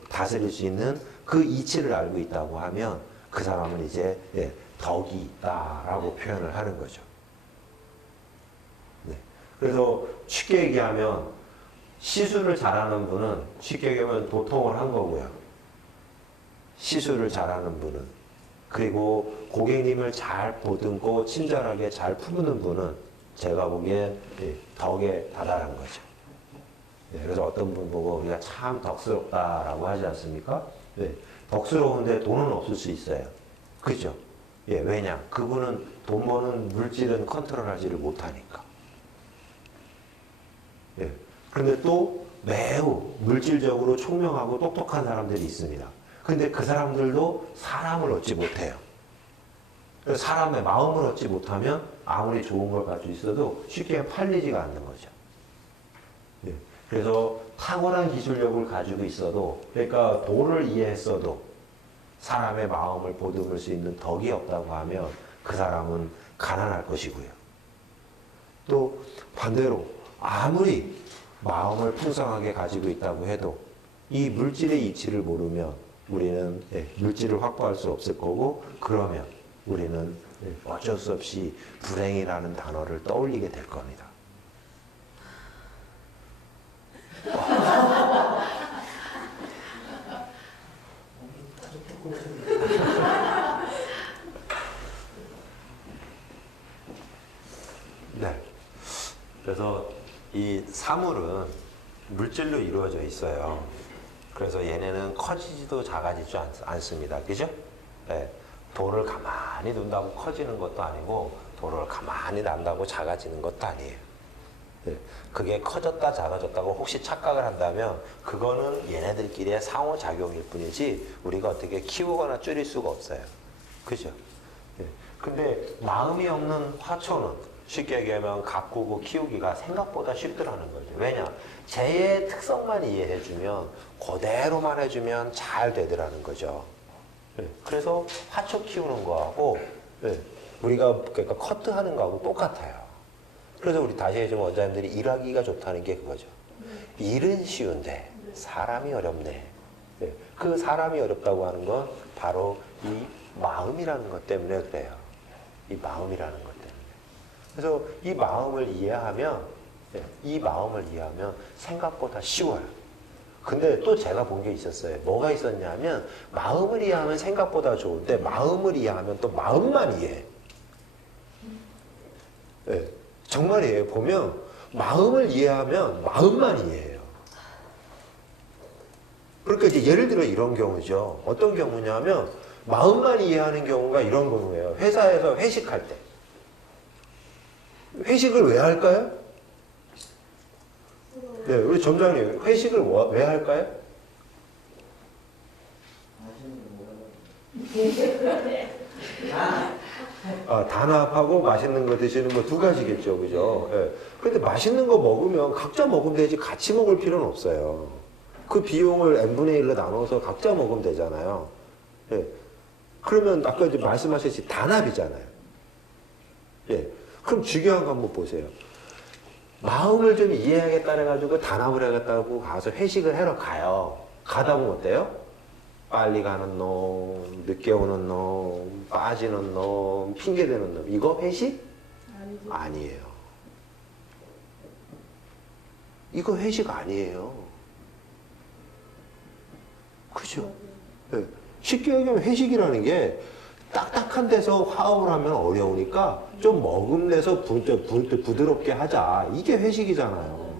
다스릴 수 있는 그 이치를 알고 있다고 하면 그 사람은 이제 덕이 있다라고 표현을 하는 거죠. 네. 그래서 쉽게 얘기하면 시술을 잘하는 분은 쉽게 얘기하면 도통을 한 거고요. 시술을 잘하는 분은 그리고 고객님을 잘 보듬고 친절하게 잘 품는 분은 제가 보기엔 덕에 다다른 거죠. 네. 그래서 어떤 분 보고 우리가 참 덕스럽다라고 하지 않습니까? 네. 덕스러운데 돈은 없을 수 있어요. 그죠? 왜냐? 그분은 돈 버는 물질은 컨트롤하지를 못하니까. 그런데 또 매우 물질적으로 총명하고 똑똑한 사람들이 있습니다. 근데 그 사람들도 사람을 얻지 못해요. 사람의 마음을 얻지 못하면 아무리 좋은 걸 가지고 있어도 쉽게 팔리지가 않는 거죠. 그래서 탁월한 기술력을 가지고 있어도, 그러니까 도를 이해했어도 사람의 마음을 보듬을 수 있는 덕이 없다고 하면 그 사람은 가난할 것이고요. 또 반대로 아무리 마음을 풍성하게 가지고 있다고 해도 이 물질의 이치를 모르면 우리는 물질을 확보할 수 없을 거고, 그러면 우리는 어쩔 수 없이 불행이라는 단어를 떠올리게 될 겁니다. 네. 그래서 이 사물은 물질로 이루어져 있어요. 그래서 얘네는 커지지도 작아지지 않습니다. 그죠? 네. 돌을 가만히 둔다고 커지는 것도 아니고 돌을 가만히 놔둔다고 작아지는 것도 아니에요. 네. 그게 커졌다 작아졌다고 혹시 착각을 한다면 그거는 얘네들끼리의 상호작용일 뿐이지 우리가 어떻게 키우거나 줄일 수가 없어요. 그죠? 네. 근데 마음이 없는 화초는 쉽게 얘기하면 가꾸고 키우기가 생각보다 쉽더라는 거죠. 왜냐? 쟤의 특성만 이해해주면 그대로만 해주면 잘 되더라는 거죠. 네. 그래서 화초 키우는 거하고 우리가 그러니까 커트하는 거하고 똑같아요. 그래서 우리 다시 해주면 원장님들이 일하기가 좋다는 게 그거죠. 일은 쉬운데 사람이 어렵네. 그 사람이 어렵다고 하는 건 바로 이 마음이라는 것 때문에 그래요. 이 마음이라는 것 때문에. 그래서 이 마음을 이해하면 생각보다 쉬워요. 근데 또 제가 본 게 있었어요. 뭐가 있었냐면 마음을 이해하면 생각보다 좋은데 마음을 이해하면 또 마음만 이해해. 정말이에요. 보면 마음을 이해하면 마음만 이해해요. 그러니까 이제 예를 들어 이런 경우죠. 어떤 경우냐면 마음만 이해하는 경우가 이런 경우예요. 회사에서 회식할 때. 회식을 왜 할까요? 네, 우리 점장님 회식을 왜 할까요? 단합하고 맛있는 거 드시는 거 두 가지겠죠, 그죠? 근데 맛있는 거 먹으면 각자 먹으면 되지 같이 먹을 필요는 없어요. 그 비용을 n분의 1로 나눠서 각자 먹으면 되잖아요. 그러면 아까 이제 말씀하셨듯이 단합이잖아요. 그럼 중요한 거 한번 보세요. 마음을 좀 이해하겠다 해가지고 단합을 하겠다고 가서 회식을 하러 가요. 가다 보면 어때요? 빨리 가는 놈, 늦게 오는 놈, 빠지는 놈, 핑계대는 놈. 이거 회식? 아니죠. 아니에요. 이거 회식 아니에요. 그죠? 네. 쉽게 얘기하면 회식이라는 게 딱딱한 데서 화합을 하면 어려우니까 좀 머금내서 부드럽게 하자. 이게 회식이잖아요.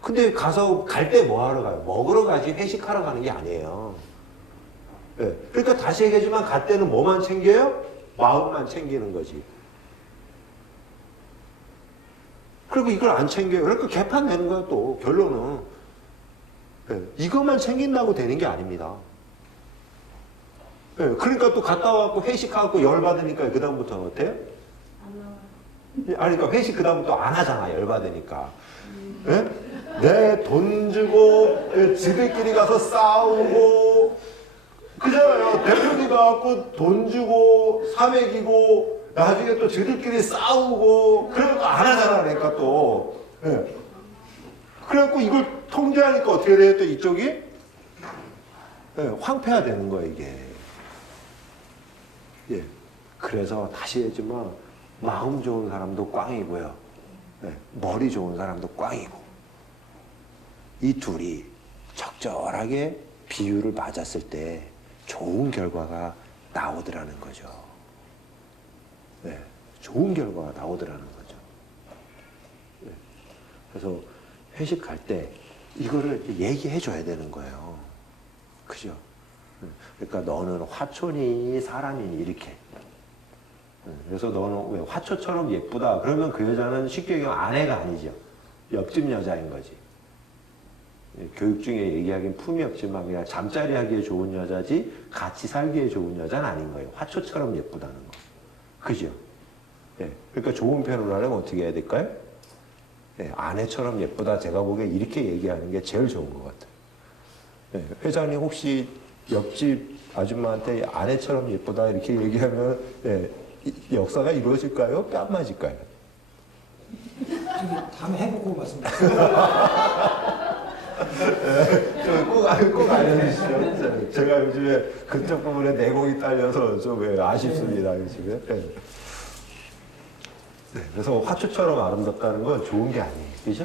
근데 가서 갈 때 뭐 하러 가요? 먹으러 가지 회식하러 가는 게 아니에요. 네. 그러니까 다시 얘기하지만 갈 때는 뭐만 챙겨요? 마음만 챙기는 거지. 그리고 이걸 안 챙겨요. 그러니까 개판 되는 거야 또 결론은. 네. 이것만 챙긴다고 되는 게 아닙니다. 네. 그러니까 또 갔다 와갖고 회식하고 열받으니까 그 다음부터는 어때요? 안 나와요. 아니 그러니까 회식 그 다음부터 안 하잖아 열받으니까. 네? 내 돈 주고 지들끼리 가서 싸우고 그잖아요. 대표님 가갖고 돈 주고 사맥이고 나중에 또 지들끼리 싸우고 그러니까 안 하잖아. 그러니까 또. 네. 그래갖고 이걸 통제하니까 어떻게 돼요? 또 이쪽이? 네, 황폐화되는 거예요 이게. 예. 그래서 다시 했지만 마음 좋은 사람도 꽝이고요. 네, 머리 좋은 사람도 꽝이고. 이 둘이 적절하게 비율을 맞았을 때 좋은 결과가 나오더라는 거죠. 네, 좋은 결과가 나오더라는 거죠. 네, 그래서 회식 갈 때 이거를 얘기해 줘야 되는 거예요. 그죠? 그러니까 너는 화초니 사람이니 이렇게. 그래서 너는 왜 화초처럼 예쁘다. 그러면 그 여자는 쉽게 얘기하면 아내가 아니죠. 옆집 여자인 거지. 교육 중에 얘기하기엔 품이 없지만 그냥 잠자리 하기에 좋은 여자지 같이 살기에 좋은 여자는 아닌 거예요. 화초처럼 예쁘다는 거. 그죠? 예. 그러니까 좋은 표현으로 하려면 어떻게 해야 될까요? 예. 아내처럼 예쁘다. 제가 보기에 이렇게 얘기하는 게 제일 좋은 것 같아요. 예. 회장님 혹시 옆집 아줌마한테 아내처럼 예쁘다 이렇게 얘기하면 예. 역사가 이루어질까요? 뺨 맞을까요? 다음에 해보고 말씀드릴게요. 꼭 알려주시죠. 제가 요즘에 그쪽 부분에 내공이 딸려서 좀 아쉽습니다. 요즘에. 네. 네, 그래서 화초처럼 아름답다는 건 좋은 게 아니에요. 그죠?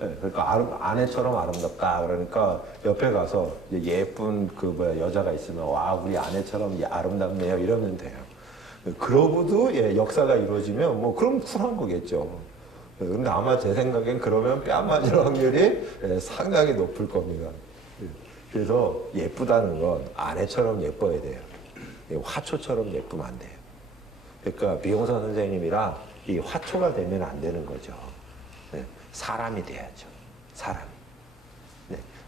네, 그러니까 아내처럼 아름답다. 그러니까 옆에 가서 예쁜 여자가 있으면 와, 우리 아내처럼 아름답네요. 이러면 돼요. 그러고도 역사가 이루어지면 뭐 그럼 쿨한 거겠죠. 근데 아마 제 생각엔 그러면 뺨 맞을 확률이 상당히 높을 겁니다. 그래서 예쁘다는 건 아내처럼 예뻐야 돼요. 화초처럼 예쁘면 안 돼요. 그러니까 미용사 선생님이랑 이 화초가 되면 안 되는 거죠. 사람이 돼야죠. 사람이.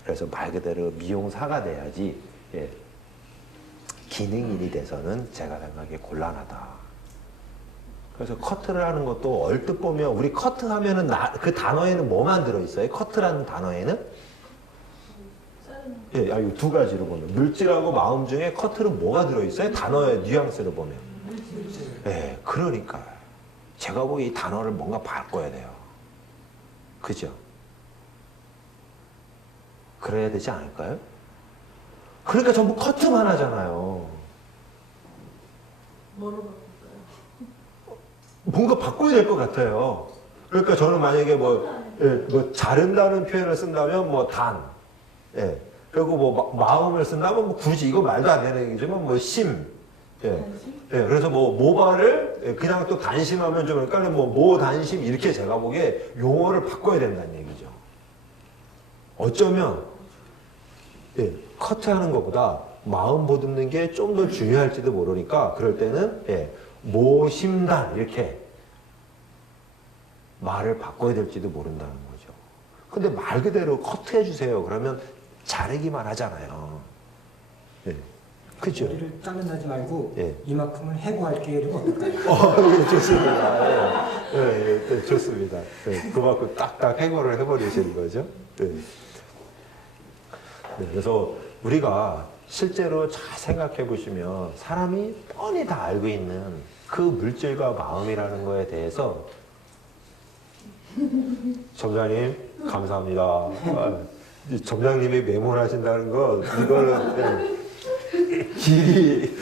그래서 말 그대로 미용사가 돼야지 기능인이 돼서는 제가 생각에 곤란하다. 그래서 커트를 하는 것도 얼뜻 보면 우리 커트 하면은 그 단어에는 뭐만 들어있어요? 커트라는 단어에는? 예, 이 두 가지로 보면 물질하고 마음 중에 커트는 뭐가 들어있어요? 단어의 뉘앙스를 보면. 예, 그러니까 제가 보기에 이 단어를 뭔가 바꿔야 돼요. 그죠? 그래야 되지 않을까요? 그러니까 전부 커트만 하잖아요. 뭐로 바꿀까요? 뭔가 바꿔야 될 것 같아요. 그러니까 저는 만약에 뭐 자른다는 표현을 쓴다면 뭐 단, 예. 그리고 뭐 마음을 쓴다면 뭐 굳이 이거 말도 안 되는 얘기지만 뭐 심, 예. 예. 그래서 뭐 모발을 그냥 또 단심하면 좀 그러니까 뭐 모단심 이렇게 제가 보기에 용어를 바꿔야 된다는 얘기죠. 어쩌면 커트하는 것보다 마음 보듬는 게 좀 더 중요할지도 모르니까 그럴 때는 모심단 이렇게 말을 바꿔야 될지도 모른다는 거죠. 근데 말 그대로 커트해 주세요. 그러면 자르기만 하잖아요. 그죠? 머리를 자른다지 말고 예. 이만큼은 해고할게요. 이러면 어떨까요? 예, 좋습니다. 예, 좋습니다. 그만큼 딱딱 해고를 해버리시는 거죠. 그래서 우리가 실제로 잘 생각해 보시면 사람이 뻔히 다 알고 있는 그 물질과 마음이라는 거에 대해서 점장님 감사합니다. 점장님이 메모하신다는 건 이거는 길이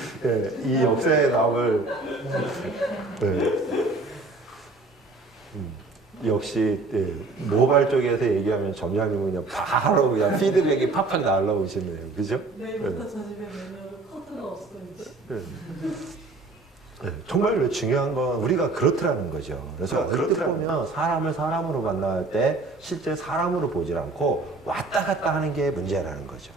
이 역사에 남을 역시 예, 모발 쪽에서 얘기하면 점장님은 그냥 바로 그냥 피드백이 팍팍 날라오시네요. 그죠? 내일부터 저 집에 메뉴를 커트가 없어야지. 네, 정말 중요한 건 우리가 그렇더라는 거죠. 그래서 어릴 때 보면 사람을 사람으로 만날 때 실제 사람으로 보질 않고 왔다 갔다 하는 게 문제라는 거죠.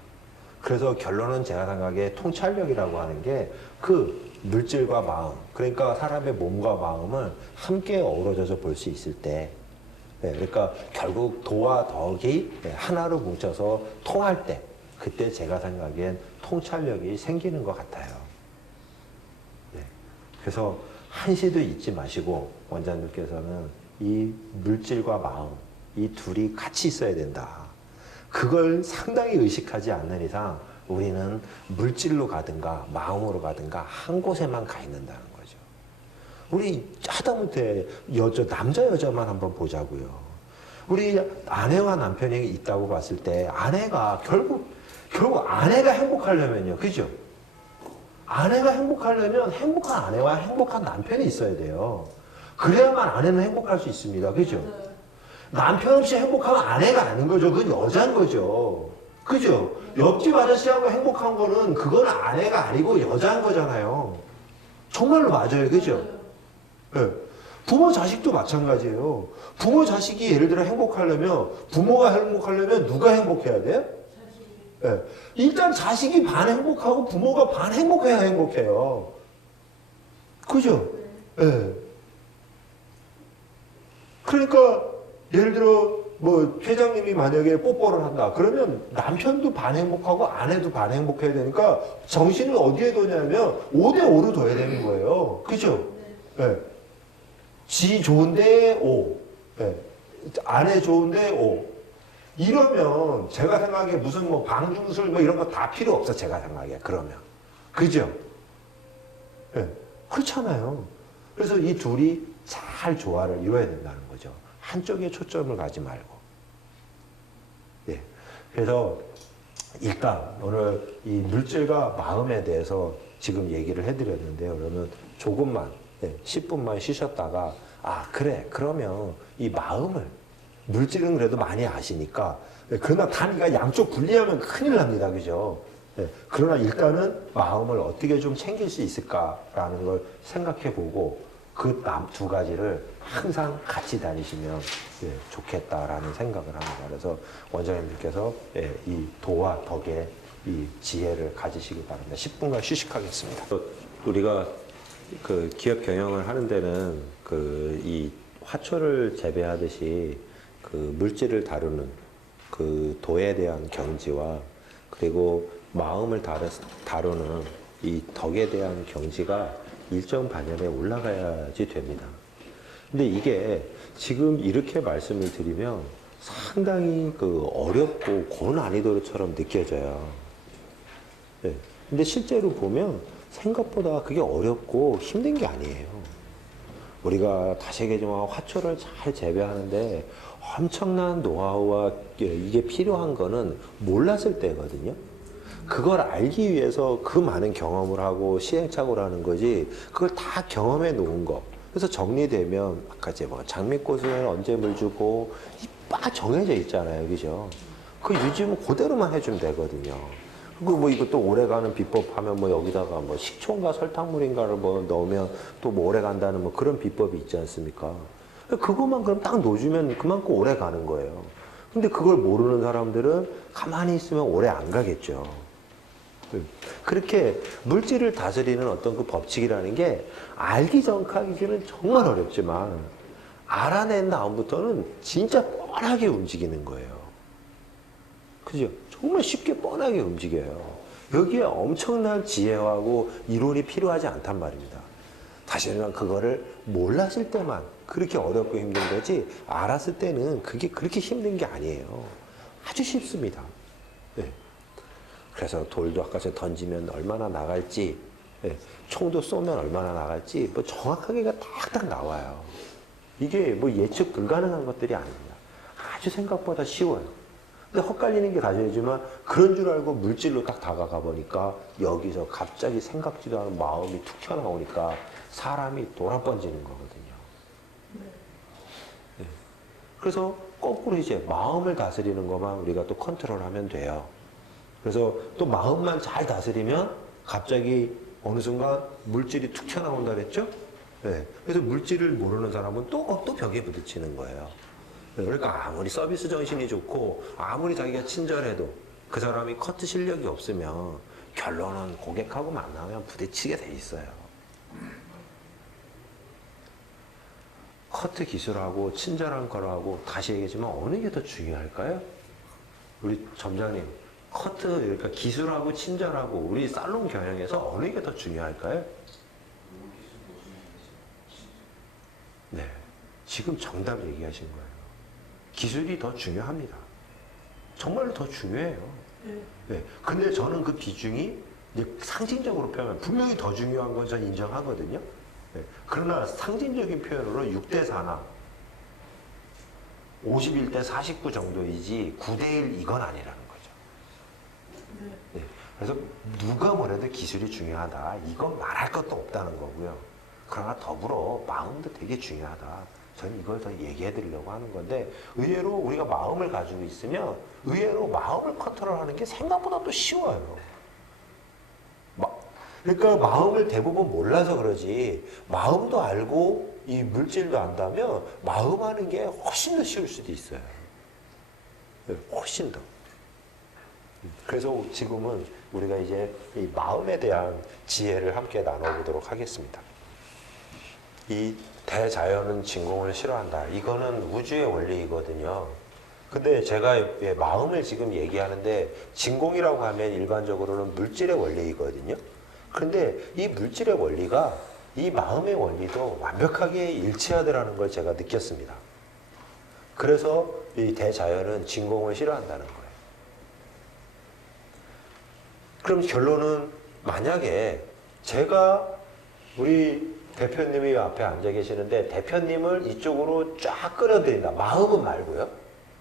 그래서 결론은 제가 생각에 통찰력이라고 하는 게 그 물질과 마음, 그러니까 사람의 몸과 마음을 함께 어우러져서 볼 수 있을 때, 네, 그러니까 결국 도와 덕이 하나로 뭉쳐서 통할 때, 그때 제가 생각엔 통찰력이 생기는 것 같아요. 네, 그래서 한시도 잊지 마시고 원장님께서는 이 물질과 마음, 이 둘이 같이 있어야 된다. 그걸 상당히 의식하지 않는 이상 우리는 물질로 가든가 마음으로 가든가 한 곳에만 가 있는다는 거죠. 우리 하다못해 남자 여자만 한번 보자고요. 우리 아내와 남편이 있다고 봤을 때 아내가 결국 아내가 행복하려면요. 그죠? 아내가 행복하려면 행복한 아내와 행복한 남편이 있어야 돼요. 그래야만 아내는 행복할 수 있습니다. 그죠? 남편 없이 행복하면 아내가 아닌 거죠. 그건 여자인 거죠. 그죠? 옆집 아저씨하고 행복한 거는 그건 아내가 아니고 여자인 거잖아요. 정말로 맞아요. 그죠? 네. 부모 자식도 마찬가지예요. 부모 자식이 예를 들어 행복하려면 부모가 행복하려면 누가 행복해야 돼요? 네. 일단 자식이 반 행복하고 부모가 반 행복해야 행복해요. 그죠? 네. 그러니까 예를 들어 뭐 회장님이 만약에 뽀뽀를 한다 그러면 남편도 반 행복하고 아내도 반 행복해야 되니까 정신을 어디에 둬냐면 5대5로 둬야 되는 거예요. 그죠? 네. 지 좋은데 5, 네. 아내 좋은데 5. 이러면 제가 생각에 무슨 뭐 방중술 뭐 이런 거 다 필요 없어. 제가 생각에 그러면. 그죠? 네. 그렇잖아요. 그래서 이 둘이 잘 조화를 이뤄야 된다는 거죠. 한쪽에 초점을 가지 말고. 예. 그래서 일단 오늘 이 물질과 마음에 대해서 지금 얘기를 해드렸는데요. 그러면 조금만, 10분만 쉬셨다가, 그래. 그러면 이 마음을, 물질은 그래도 많이 아시니까, 그러나 단위가 양쪽 분리하면 큰일 납니다. 그죠? 그러나 일단은 마음을 어떻게 좀 챙길 수 있을까라는 걸 생각해 보고, 그 두 가지를 항상 같이 다니시면 좋겠다라는 생각을 합니다. 그래서 원장님들께서 이 도와 덕의 이 지혜를 가지시기 바랍니다. 10분간 휴식하겠습니다. 우리가 그 기업 경영을 하는 데는 이 화초를 재배하듯이 그 물질을 다루는 그 도에 대한 경지와 그리고 마음을 다루는 이 덕에 대한 경지가 일정 반열에 올라가야지 됩니다. 근데 이게 지금 이렇게 말씀을 드리면 상당히 그 어렵고 고난이도처럼 느껴져요. 네. 근데 실제로 보면 생각보다 그게 어렵고 힘든 게 아니에요. 우리가 다시 얘기하지만 화초를 잘 재배하는데 엄청난 노하우와 이게 필요한 거는 몰랐을 때거든요. 그걸 알기 위해서 그 많은 경험을 하고 시행착오를 하는 거지 그걸 다 경험해 놓은 거. 그래서 정리되면 아까 제가 뭐 장미꽃은 언제 물 주고 딱 정해져 있잖아요. 그죠? 그 유지는 그대로만 해주면 되거든요. 그리고 뭐 이것도 오래가는 비법 하면 뭐 여기다가 뭐 식초인가 설탕물인가를 뭐 넣으면 또 뭐 오래간다는 뭐 그런 비법이 있지 않습니까? 그것만 그럼 딱 놓아주면 그만큼 오래 가는 거예요. 근데 그걸 모르는 사람들은 가만히 있으면 오래 안 가겠죠. 그렇게 물질을 다스리는 어떤 그 법칙이라는 게 알기 전까지는 정말 어렵지만 알아낸 다음부터는 진짜 뻔하게 움직이는 거예요. 그죠? 정말 쉽게 뻔하게 움직여요. 여기에 엄청난 지혜하고 이론이 필요하지 않단 말입니다. 다시는 그거를 몰랐을 때만 그렇게 어렵고 힘든 거지 알았을 때는 그게 그렇게 힘든 게 아니에요. 아주 쉽습니다. 네. 그래서 돌도 아까 전에 던지면 얼마나 나갈지, 총도 쏘면 얼마나 나갈지, 뭐 정확하게가 딱딱 나와요. 이게 뭐 예측 불가능한 것들이 아닙니다. 아주 생각보다 쉬워요. 근데 헛갈리는 게 다져야지만 그런 줄 알고 물질로 딱 다가가 보니까 여기서 갑자기 생각지도 않은 마음이 툭 튀어나오니까 사람이 돌아번지는 거거든요. 네. 그래서 거꾸로 이제 마음을 다스리는 것만 우리가 또 컨트롤하면 돼요. 그래서 또 마음만 잘 다스리면 갑자기 어느 순간 물질이 툭 튀어나온다 그랬죠? 네. 그래서 물질을 모르는 사람은 또 벽에 부딪히는 거예요. 그러니까 아무리 서비스 정신이 좋고 아무리 자기가 친절해도 그 사람이 커트 실력이 없으면 결론은 고객하고 만나면 부딪히게 돼 있어요. 커트 기술하고 친절한 거라고 다시 얘기하지만 어느 게 더 중요할까요? 우리 점장님, 커트 그러니까 기술하고 친절하고 우리 살롱 경영에서 어느 게 더 중요할까요? 네, 지금 정답 얘기하신 거예요. 기술이 더 중요합니다. 정말로 더 중요해요. 네, 근데 저는 그 비중이 이제 상징적으로 표현하면 분명히 더 중요한 건 전 인정하거든요. 네, 그러나 상징적인 표현으로 6대 4나 51대 49 정도이지 9대 1 이건 아니라는 거죠. 네, 그래서 누가 뭐래도 기술이 중요하다. 이건 말할 것도 없다는 거고요. 그러나 더불어 마음도 되게 중요하다. 저는 이걸 더 얘기해 드리려고 하는 건데 의외로 우리가 마음을 가지고 있으면 의외로 마음을 컨트롤하는 게 생각보다 또 쉬워요. 그러니까 마음을 대부분 몰라서 그러지 마음도 알고 이 물질도 안다면 마음 하는 게 훨씬 더 쉬울 수도 있어요. 훨씬 더. 그래서 지금은 우리가 이제 이 마음에 대한 지혜를 함께 나눠보도록 하겠습니다. 이 대자연은 진공을 싫어한다. 이거는 우주의 원리이거든요. 근데 제가 왜 마음을 지금 얘기하는데 진공이라고 하면 일반적으로는 물질의 원리이거든요. 그런데 이 물질의 원리가 이 마음의 원리도 완벽하게 일치하더라는 걸 제가 느꼈습니다. 그래서 이 대자연은 진공을 싫어한다는 거예요. 그럼 결론은 만약에 제가 우리 대표님이 앞에 앉아 계시는데 대표님을 이쪽으로 쫙 끌어들인다. 마음은 말고요.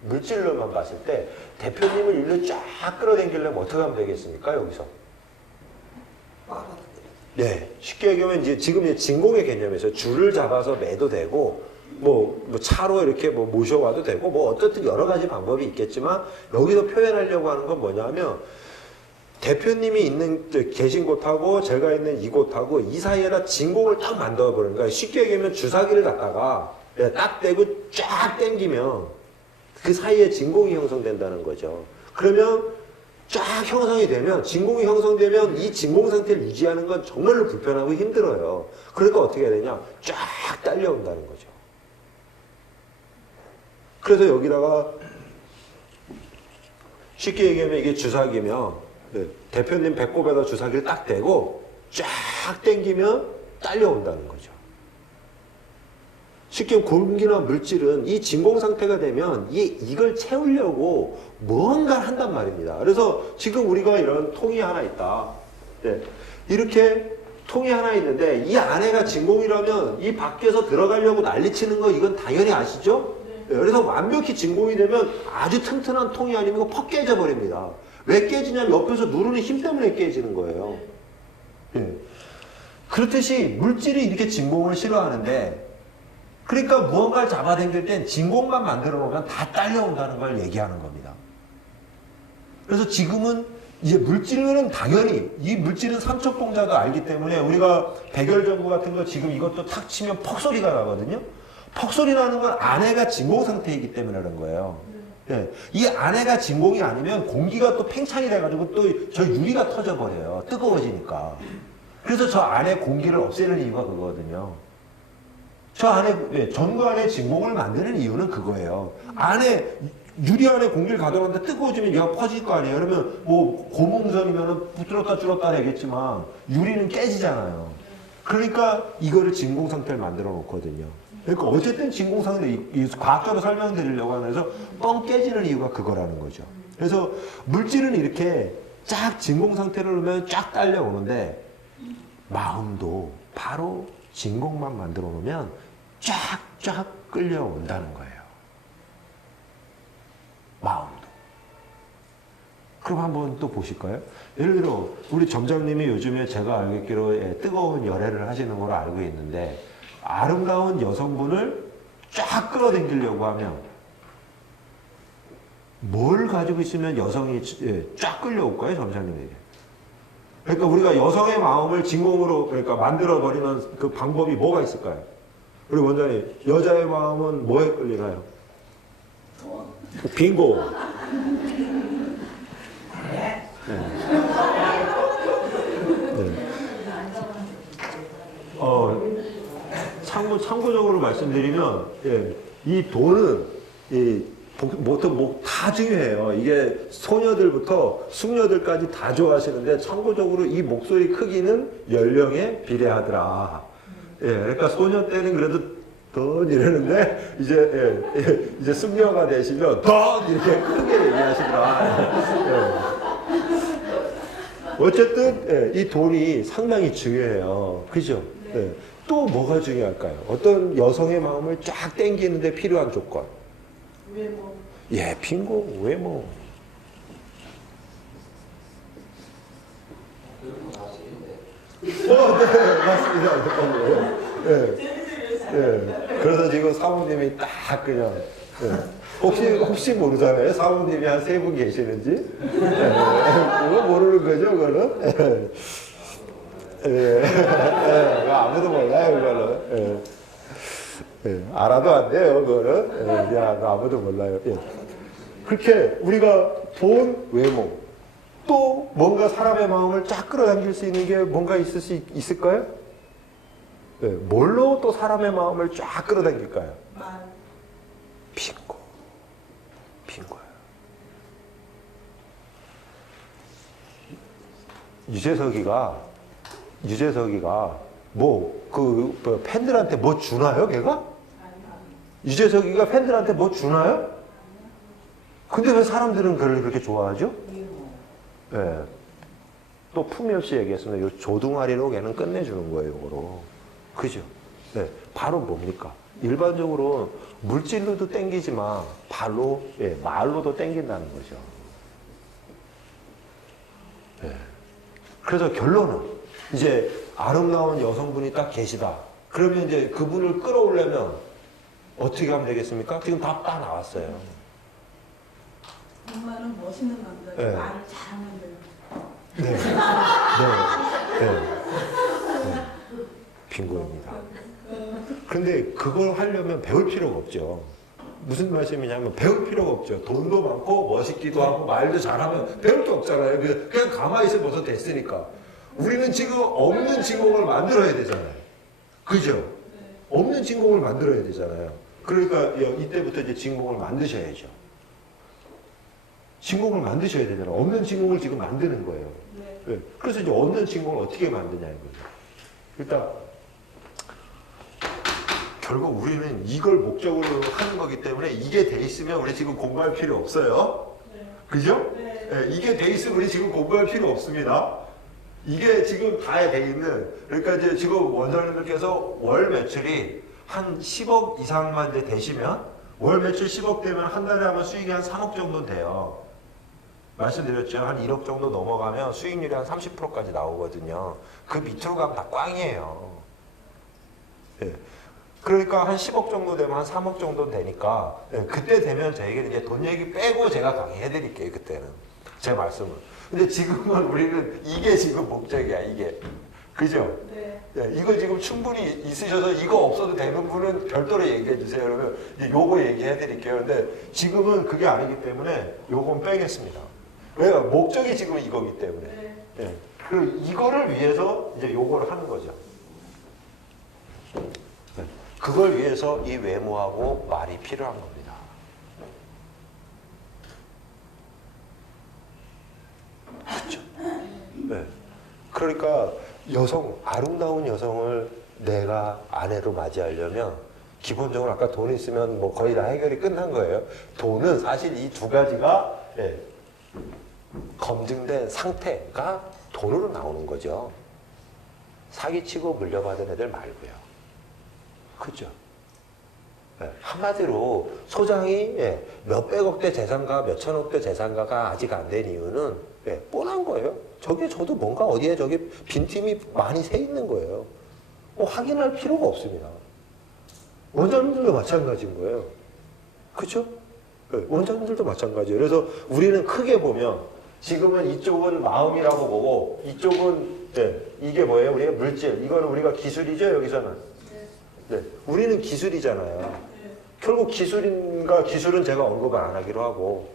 물질로만 봤을 때 대표님을 일로 쫙 끌어당기려면 어떻게 하면 되겠습니까? 여기서. 네, 쉽게 얘기하면 이제 지금 이제 진공의 개념에서 줄을 잡아서 매도 되고 뭐 차로 이렇게 뭐 모셔와도 되고 뭐 어떻든 여러 가지 방법이 있겠지만 여기서 표현하려고 하는 건 뭐냐면 대표님이 계신 곳하고 제가 있는 이곳하고 이 사이에다 진공을 딱 만들어 버리는 거예요. 쉽게 얘기하면 주사기를 갖다가 딱 대고 쫙 당기면 그 사이에 진공이 형성된다는 거죠. 그러면 쫙 형성이 되면 진공이 형성되면 이 진공 상태를 유지하는 건 정말로 불편하고 힘들어요. 그러니까 어떻게 해야 되냐? 쫙 딸려온다는 거죠. 그래서 여기다가 쉽게 얘기하면 이게 주사기면 대표님 배꼽에다 주사기를 딱 대고 쫙 당기면 딸려온다는 거죠. 쉽게 공기나 물질은 이 진공 상태가 되면 이걸 채우려고 무언가를 한단 말입니다. 그래서 지금 우리가 이런 통이 하나 있다. 네. 이렇게 통이 하나 있는데 이 안에가 진공이라면 이 밖에서 들어가려고 난리치는 거 이건 당연히 아시죠? 네. 그래서 완벽히 진공이 되면 아주 튼튼한 통이 아니면 퍽 깨져 버립니다. 왜 깨지냐면 옆에서 누르는 힘 때문에 깨지는 거예요. 네. 그렇듯이 물질이 이렇게 진공을 싫어하는데 그러니까 무언가를 잡아당길 땐 진공만 만들어 놓으면 다 딸려온다는 걸 얘기하는 겁니다. 그래서 지금은 이제 물질은 당연히 이 물질은 삼척동자도 알기 때문에 우리가 백열전구 같은 거 지금 이것도 탁 치면 퍽 소리가 나거든요. 퍽 소리 나는 건 안에가 진공 상태이기 때문에 그런 거예요. 네. 이 안에가 진공이 아니면 공기가 또 팽창이 돼가지고 또 저 유리가 터져버려요. 뜨거워지니까. 그래서 저 안에 공기를 없애는 이유가 그거거든요. 저 안에, 전구 안에 진공을 만드는 이유는 그거예요. 안에, 유리 안에 공기를 가둬놨는데 뜨거워지면 얘가 퍼질 거 아니에요. 그러면 뭐 고무선이면 붙들었다 줄었다 되겠지만 유리는 깨지잖아요. 그러니까 이거를 진공 상태를 만들어 놓거든요. 그러니까 어쨌든 진공 상태, 과학적으로 설명드리려고 하면서 뻥 깨지는 이유가 그거라는 거죠. 그래서 물질은 이렇게 쫙 진공 상태를 놓으면 쫙 딸려오는데 마음도 바로 진공만 만들어 놓으면 쫙쫙 끌려온다는 거예요. 마음도. 그럼 한번 또 보실까요? 예를 들어 우리 점장님이 요즘에 제가 알기로 뜨거운 열애를 하시는 걸로 알고 있는데 아름다운 여성분을 쫙 끌어당기려고 하면 뭘 가지고 있으면 여성이 쫙 끌려올까요, 점장님에게? 그러니까 우리가 여성의 마음을 진공으로 그러니까 만들어버리는 그 방법이 뭐가 있을까요? 우리 원장님, 여자의 마음은 뭐에 끌리나요? 빙고. 네. 참고적으로 말씀드리면, 이 돈은, 보통 다 중요해요. 이게 소녀들부터 숙녀들까지 다 좋아하시는데, 참고적으로 이 목소리 크기는 연령에 비례하더라. 그러니까 소녀 때는 그래도 돈 이러는데, 이제 숙녀가 되시면 돈! 이렇게 크게 얘기하시더라. 어쨌든, 이 돈이 상당히 중요해요. 그죠? 또 뭐가 중요할까요? 어떤 여성의 마음을 쫙 땡기는데 필요한 조건. 외모. 빙고, 외모. 네, 맞습니다. 그래서 지금 사모님이 딱 그냥, 혹시 모르잖아요. 사모님이 한 3분 계시는지. 그거 모르는 거죠, 그거는. 아무도 몰라요, 그거는. 알아도 안 돼요, 그거는. 아무도 몰라요. 그렇게 우리가 돈, 외모, 또 뭔가 사람의 마음을 쫙 끌어당길 수 있는 게 뭔가 있을까요? 뭘로 또 사람의 마음을 쫙 끌어당길까요? 말. 빙고예요. 유재석이가 팬들한테 뭐 주나요, 걔가? 유재석이가 팬들한테 뭐 주나요? 근데 왜 사람들은 그를 그렇게 좋아하죠? 또 품위 없이 얘기했으면 요 조둥아리로 걔는 끝내주는 거예요, 요거로. 그죠? 바로 뭡니까? 일반적으로 물질로도 땡기지만 말로도 땡긴다는 거죠. 그래서 결론은 이제 아름다운 여성분이 딱 계시다. 그러면 이제 그분을 끌어오려면 어떻게 하면 되겠습니까? 지금 다 나왔어요. 정말은 멋있는 남자. 네. 말을 잘하면 돼요. 빙고입니다. 근데 그걸 하려면 배울 필요가 없죠. 무슨 말씀이냐면 배울 필요가 없죠. 돈도 많고 멋있기도 하고 말도 잘하면 배울 게 없잖아요. 그냥 가만히 있으면 벌써 됐으니까. 우리는 지금 없는 진공을 만들어야 되잖아요. 그죠? 없는 진공을 만들어야 되잖아요. 그러니까 이때부터 이제 진공을 만드셔야죠. 진공을 만드셔야 되잖아요. 없는 진공을 지금 만드는 거예요. 그래서 이제 없는 진공을 어떻게 만드냐 이거죠. 일단 결국 우리는 이걸 목적으로 하는 거기 때문에 이게 돼 있으면 우리 지금 공부할 필요 없어요. 그죠? 이게 돼 있으면 우리 지금 공부할 필요 없습니다. 이게 지금 다 돼 있는, 그러니까 이제 지금 원장님들께서 월 매출이 한 10억 이상만 이제 되시면, 월 매출 10억 되면 한 달에 하면 수익이 한 3억 정도 돼요. 말씀드렸죠. 한 1억 정도 넘어가면 수익률이 한 30%까지 나오거든요. 그 밑으로 가면 다 꽝이에요. 그러니까 한 10억 정도 되면 한 3억 정도 되니까, 그때 되면 저에게는 이제 돈 얘기 빼고 제가 강의해드릴게요, 그때는. 제 말씀은. 근데 지금은 우리는 이게 지금 목적이야, 이게. 그죠? 이거 지금 충분히 있으셔서 이거 없어도 되는 분은 별도로 얘기해 주세요. 그러면 요거 얘기해 드릴게요. 근데 지금은 그게 아니기 때문에 요건 빼겠습니다. 왜요? 목적이 지금 이거기 때문에. 그리고 이거를 위해서 이제 요거를 하는 거죠. 그걸 위해서 이 외모하고 말이 필요한 겁니다. 그렇죠? 그러니까 아름다운 여성을 내가 아내로 맞이하려면 기본적으로 아까 돈 있으면 뭐 거의 다 해결이 끝난 거예요. 돈은 사실 이 두 가지가 검증된 상태가 돈으로 나오는 거죠. 사기치고 물려받은 애들 말고요. 그죠? 한마디로 소장이 몇백억대 재산가, 몇천억대 재산가가 아직 안 된 이유는 뻔한 거예요. 저도 뭔가 어디에 빈틈이 많이 새 있는 거예요. 확인할 필요가 없습니다. 원장님들도 마찬가지인 거예요. 그죠? 네, 원장님들도 마찬가지예요. 그래서 우리는 크게 보면 지금은 이쪽은 마음이라고 보고 이쪽은 네, 이게 뭐예요? 우리가 물질. 이거는 우리가 기술이죠, 여기서는. 네, 우리는 기술이잖아요. 결국 기술은 제가 언급을 안 하기로 하고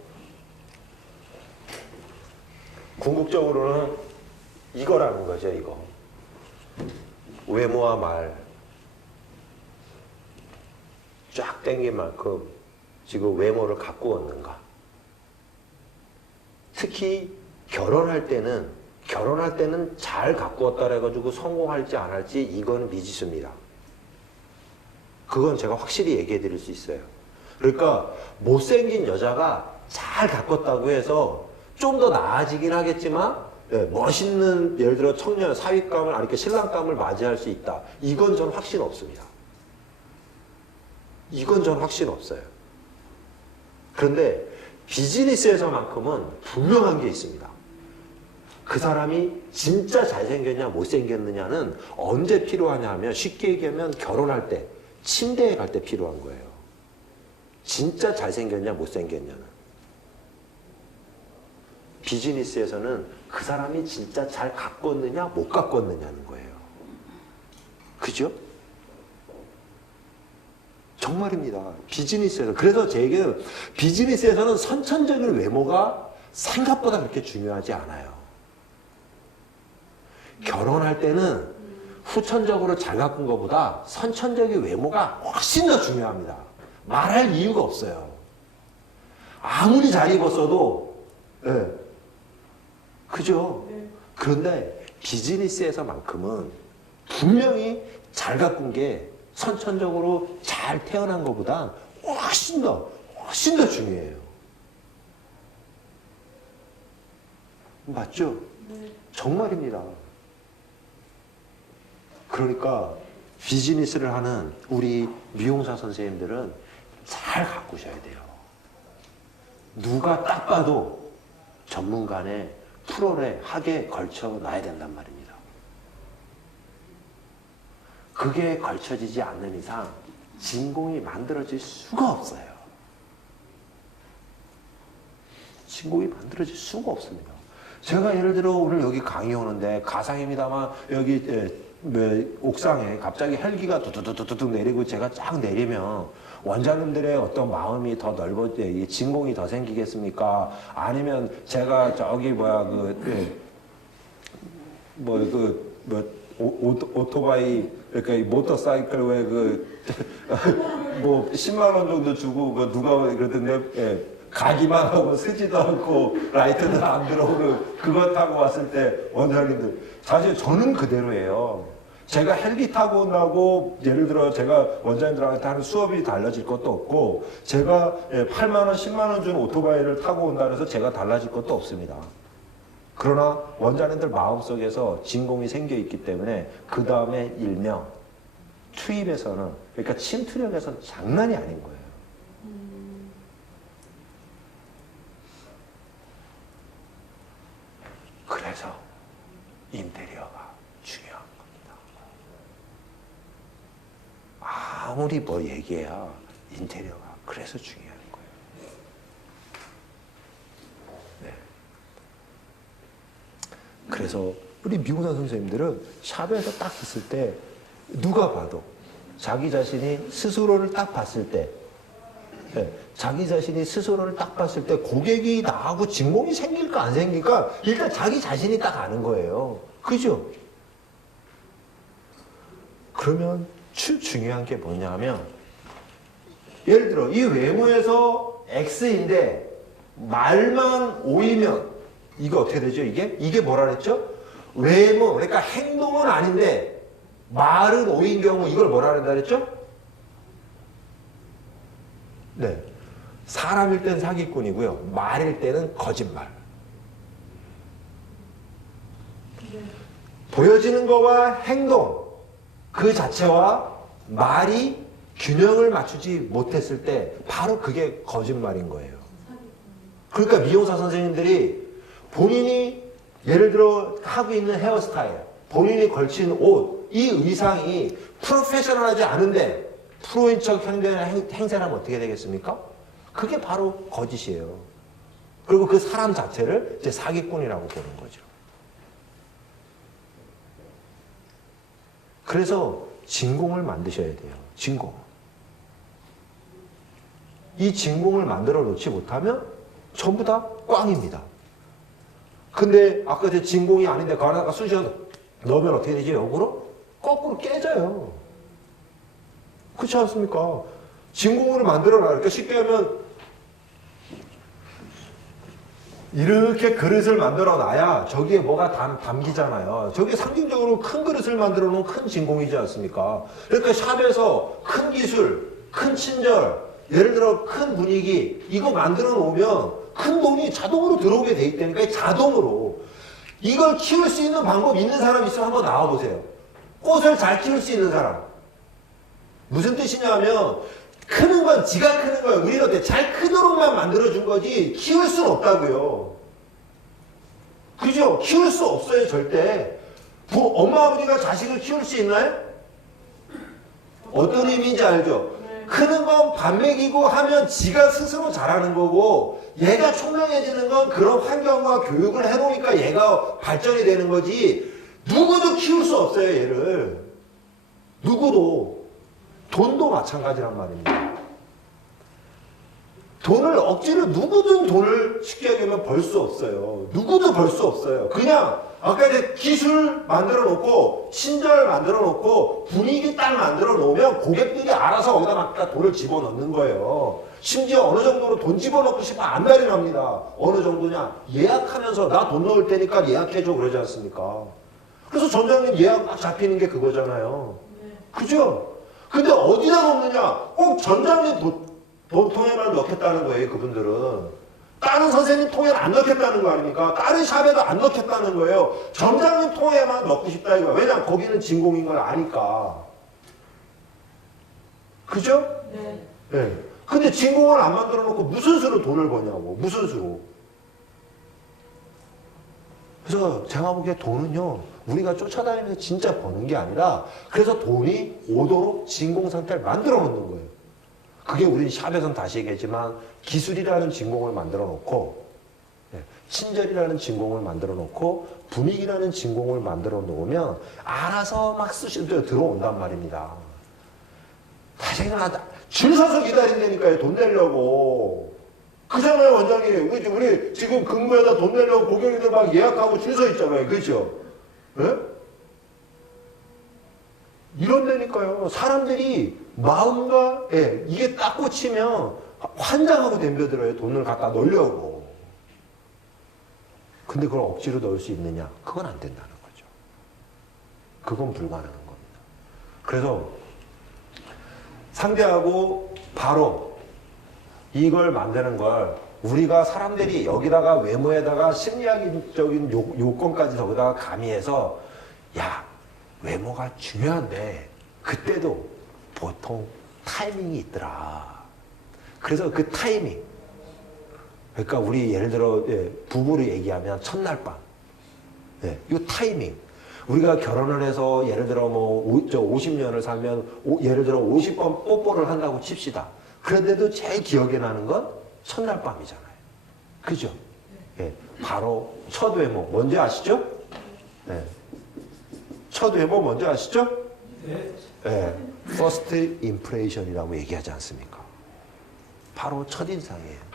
궁극적으로는 이거라는 거죠, 이거. 외모와 말 쫙 땡긴 만큼 지금 외모를 가꾸었는가. 특히 결혼할 때는 잘 가꾸었다 해가지고 성공할지 안 할지 이건 미지수입니다. 그건 제가 확실히 얘기해 드릴 수 있어요. 그러니까 못생긴 여자가 잘 가꿨다고 해서 좀 더 나아지긴 하겠지만 멋있는 예를 들어 청년 사윗감을 아니 그 신랑감을 맞이할 수 있다. 이건 전 확신 없습니다. 이건 전 확신 없어요. 그런데 비즈니스에서만큼은 분명한 게 있습니다. 그 사람이 진짜 잘생겼냐 못생겼느냐는 언제 필요하냐 하면 쉽게 얘기하면 결혼할 때 침대에 갈 때 필요한 거예요. 진짜 잘생겼냐 못생겼냐는. 비즈니스에서는 그 사람이 진짜 잘 가꿨느냐 못 가꿨느냐는 거예요. 그죠? 정말입니다. 비즈니스에서. 그래서 제 얘기는 비즈니스에서는 선천적인 외모가 생각보다 그렇게 중요하지 않아요. 결혼할 때는 후천적으로 잘 가꾼 것보다 선천적인 외모가 훨씬 더 중요합니다. 말할 이유가 없어요. 아무리 잘 입었어도, 네. 그죠? 그런데 비즈니스에서만큼은 분명히 잘 가꾼 게 선천적으로 잘 태어난 것보다 훨씬 더 중요해요. 맞죠? 네. 정말입니다. 그러니까 비즈니스를 하는 우리 미용사 선생님들은 잘 가꾸셔야 돼요. 누가 딱 봐도 전문가네 프로네 하게 걸쳐 놔야 된단 말입니다. 그게 걸쳐지지 않는 이상 진공이 만들어질 수가 없어요. 진공이 만들어질 수가 없습니다. 제가 예를 들어 오늘 여기 강의 오는데 가상입니다만 여기 옥상에 갑자기 헬기가 두두두두둑 내리고 제가 쫙 내리면 원장님들의 어떤 마음이 더 넓어지, 진공이 더 생기겠습니까? 아니면 제가 저기 오토바이, 그러니까 모터사이클 뭐 10만 원 정도 주고 누가 그러던데 가기만 하고 쓰지도 않고 라이트는 안 들어오고 그거 타고 왔을 때 원장님들 사실 저는 그대로예요. 제가 헬기 타고 온다고 예를 들어 제가 원장님들한테 하는 수업이 달라질 것도 없고 제가 8만 원, 10만 원 준 오토바이를 타고 온다 해서 제가 달라질 것도 없습니다. 그러나 원장님들 마음속에서 진공이 생겨 있기 때문에 그 다음에 일명 투입에서는 그러니까 침투력에서는 장난이 아닌 거예요. 그래서 인테리어가 중요한 겁니다. 아무리 뭐 얘기해야 인테리어가 그래서 중요한 거예요. 네. 그래서 우리 미용사 선생님들은 샵에서 딱 있을 때 누가 봐도 자기 자신이 스스로를 딱 봤을 때 자기 자신이 스스로를 딱 봤을 때 고객이 나하고 진공이 생길까 안 생길까 일단 자기 자신이 딱 아는 거예요. 그죠? 그러면 중요한 게 뭐냐 하면 예를 들어 이 외모에서 X인데 말만 O이면 이거 어떻게 되죠? 이게 뭐라 그랬죠? 외모, 그러니까 행동은 아닌데 말은 O인 경우 이걸 뭐라 그랬다 그랬죠? 네. 사람일 땐 사기꾼이고요. 말일 때는 거짓말. 보여지는 거와 행동 그 자체와 말이 균형을 맞추지 못했을 때 바로 그게 거짓말인 거예요. 그러니까 미용사 선생님들이 본인이 예를 들어 하고 있는 헤어스타일, 본인이 걸친 옷, 이 의상이 프로페셔널하지 않은데 프로인 척 행세를 하면 어떻게 되겠습니까? 그게 바로 거짓이에요. 그리고 그 사람 자체를 이제 사기꾼이라고 보는 거죠. 그래서 진공을 만드셔야 돼요. 진공. 이 진공을 만들어 놓지 못하면 전부 다 꽝입니다. 근데 아까 제 진공이 아닌데 그 안에다가 쑤셔 넣으면 어떻게 되죠? 역으로? 거꾸로 깨져요. 그렇지 않습니까? 진공을 만들어 놔. 그러니까 쉽게 하면 이렇게 그릇을 만들어 놔야 저기에 뭐가 담기잖아요. 저게 상징적으로 큰 그릇을 만들어 놓은 큰 진공이지 않습니까? 그러니까 샵에서 큰 기술, 큰 친절, 예를 들어 큰 분위기 이거 만들어 놓으면 큰 돈이 자동으로 들어오게 돼 있다니까. 자동으로. 이걸 키울 수 있는 방법 있는 사람 있으면 한번 나와보세요. 꽃을 잘 키울 수 있는 사람. 무슨 뜻이냐면 크는 건 지가 크는 거예요. 우리는 어때? 잘 크도록만 만들어준 거지 키울 수는 없다고요. 그죠? 키울 수 없어요. 절대. 엄마 아버지가 자식을 키울 수 있나요? 어떤 의미인지 알죠? 크는 건 밥 먹이고 하면 지가 스스로 자라는 거고 얘가 총명해지는 건 그런 환경과 교육을 해놓으니까 얘가 발전이 되는 거지 누구도 키울 수 없어요. 얘를. 누구도. 돈도 마찬가지란 말입니다. 돈을 억지로 누구든 돈을 쉽게 얘기하면 벌 수 없어요. 누구도 벌 수 없어요. 그냥 아까 이제 기술 만들어 놓고 친절 만들어 놓고 분위기 딱 만들어 놓으면 고객들이 알아서 거기다 막 돈을 집어넣는 거예요. 심지어 어느 정도로 돈 집어넣고 싶으면 안달이 납니다. 어느 정도냐? 예약하면서 나 돈 넣을 테니까 예약해줘 그러지 않습니까? 그래서 전장님 예약 딱 잡히는 게 그거잖아요. 그죠? 근데 어디다 넣느냐? 꼭 전장님 통에만 넣겠다는 거예요, 그분들은. 다른 선생님 통에는 안 넣겠다는 거 아닙니까? 다른 샵에도 안 넣겠다는 거예요. 전장님 통에만 넣고 싶다 이거야. 왜냐면 거기는 진공인 걸 아니까. 그죠? 네. 네. 근데 진공을 안 만들어 놓고 무슨 수로 돈을 버냐고. 무슨 수로. 그래서 제가 보기에 돈은요, 우리가 쫓아다니면서 진짜 버는 게 아니라 그래서 돈이 오도록 진공 상태를 만들어 놓는 거예요. 그게 우리 샵에서는 다시 얘기했지만 기술이라는 진공을 만들어 놓고 친절이라는 진공을 만들어 놓고 분위기라는 진공을 만들어 놓으면 알아서 막 들어온단 말입니다. 다시 생각하다 줄 서서 기다린다니까요. 돈 내려고. 그잖아요, 원장님. 우리 지금 근무에다 돈 내려고 고객님들 막 예약하고 줄 서 있잖아요. 그렇죠? 네? 이런다니까요. 사람들이 마음과 이게 딱 꽂히면 환장하고 덤벼들어요. 돈을 갖다 넣으려고. 근데 그걸 억지로 넣을 수 있느냐? 그건 안 된다는 거죠. 그건 불가능한 겁니다. 그래서 상대하고 바로 이걸 만드는 걸 우리가 사람들이 여기다가 외모에다가 심리학적인 요건까지 저기다가 가미해서 야, 외모가 중요한데 그때도 보통 타이밍이 있더라. 그래서 그 타이밍, 그러니까 우리 예를 들어 부부를 얘기하면 첫날 밤, 이 타이밍. 우리가 결혼을 해서 예를 들어 뭐 50년을 살면 예를 들어 50번 뽀뽀를 한다고 칩시다. 그런데도 제일 기억에 나는 건 첫날 밤이잖아요. 그죠? 바로 첫 외모 뭔지 아시죠? 첫 외모 뭔지 아시죠? 네. First impression이라고 얘기하지 않습니까? 바로 첫인상이에요.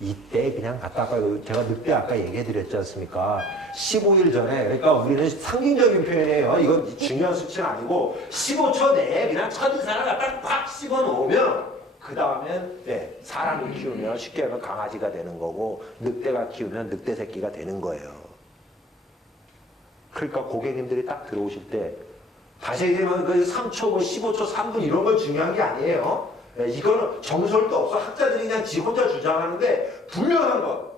이때 그냥 갖다가 제가 늑대 아까 얘기해드렸지 않습니까? 15일 전에, 그러니까 우리는 상징적인 표현이에요. 이건 중요한 수치는 아니고 15초 내에 그냥 첫인상을 갖다 팍 씹어놓으면 그 다음엔 사람을 키우면 쉽게 하면 강아지가 되는 거고 늑대가 키우면 늑대 새끼가 되는 거예요. 그러니까 고객님들이 딱 들어오실 때 다시 얘기하면 그 3초, 15초, 3분 이런 건 중요한 게 아니에요. 이거는 정설도 없어. 학자들이 그냥 지 혼자 주장하는데 분명한 건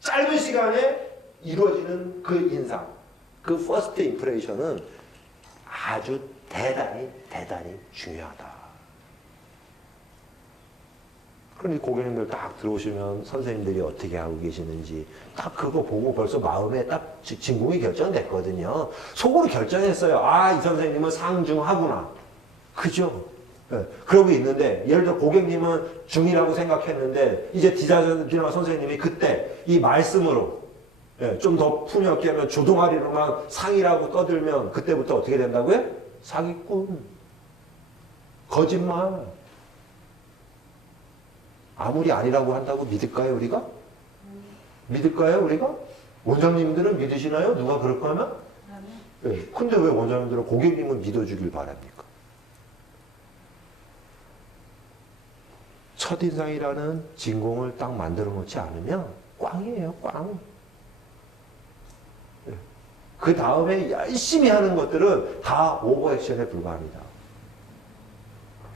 짧은 시간에 이루어지는 그 인상, 그 first impression은 아주 대단히 중요하다. 그러니 고객님들 딱 들어오시면 선생님들이 어떻게 하고 계시는지 딱 그거 보고 벌써 마음에 딱 진공이 결정됐거든요. 속으로 결정했어요. 아, 이 선생님은 상중하구나. 그죠? 예, 그러고 있는데 예를 들어 고객님은 중이라고 생각했는데 이제 디자이너 선생님이 그때 이 말씀으로 예, 좀 더 풍요롭게 하면 조동아리로만 상이라고 떠들면 그때부터 어떻게 된다고요? 사기꾼, 거짓말. 아무리 아니라고 한다고 믿을까요 우리가? 믿을까요 우리가? 원장님들은 믿으시나요? 누가 그럴 거면? 예, 근데 왜 원장님들은 고객님은 믿어주길 바랍니까? 첫인상이라는 진공을 딱 만들어 놓지 않으면 꽝이에요, 꽝. 예. 그 다음에 열심히 하는 것들은 다 오버액션에 불과합니다.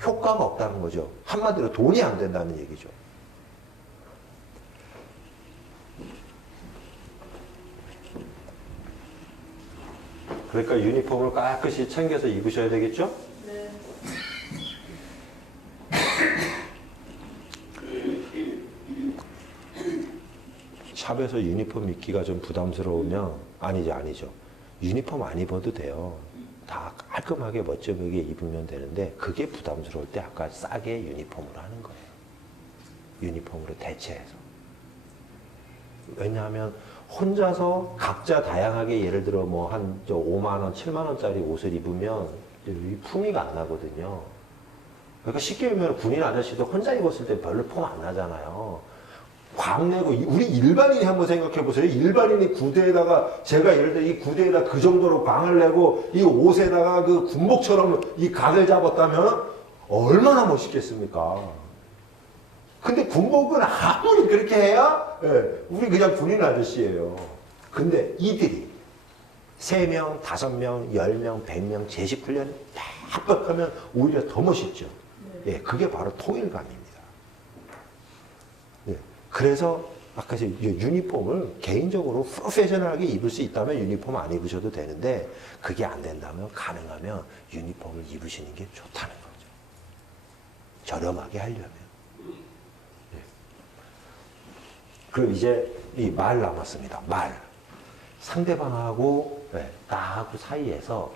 효과가 없다는 거죠. 한마디로 돈이 안 된다는 얘기죠. 그러니까 유니폼을 깨끗이 챙겨서 입으셔야 되겠죠? 네. 샵에서 유니폼 입기가 좀 부담스러우면 아니죠. 유니폼 안 입어도 돼요. 다 깔끔하게 멋져 보이게 입으면 되는데 그게 부담스러울 때 아까 싸게 유니폼으로 하는 거예요. 유니폼으로 대체해서. 왜냐하면 혼자서 각자 다양하게 예를 들어 뭐 한 5만 원, 7만 원짜리 옷을 입으면 이 품위가 안 나거든요. 그러니까 쉽게 보면 군인 아저씨도 혼자 입었을 때 별로 폼 안 나잖아요. 광내고 우리 일반인이 한번 생각해 보세요. 일반인이 구두에다가 제가 예를 들어 이 구두에다 그 정도로 광을 내고 이 옷에다가 그 군복처럼 이 각을 잡았다면 얼마나 멋있겠습니까? 근데 군복은 아무리 그렇게 해야 우리 그냥 군인 아저씨예요. 근데 이들이 3명, 5명, 10명, 100명 제식훈련 팍팍 하면 오히려 더 멋있죠. 예, 그게 바로 통일감입니다. 예, 그래서 아까 유니폼을 개인적으로 프로페셔널하게 입을 수 있다면 유니폼 안 입으셔도 되는데 그게 안 된다면 가능하면 유니폼을 입으시는 게 좋다는 거죠. 저렴하게 하려면. 그럼 이제 이 말 남았습니다. 말. 상대방하고 나하고 사이에서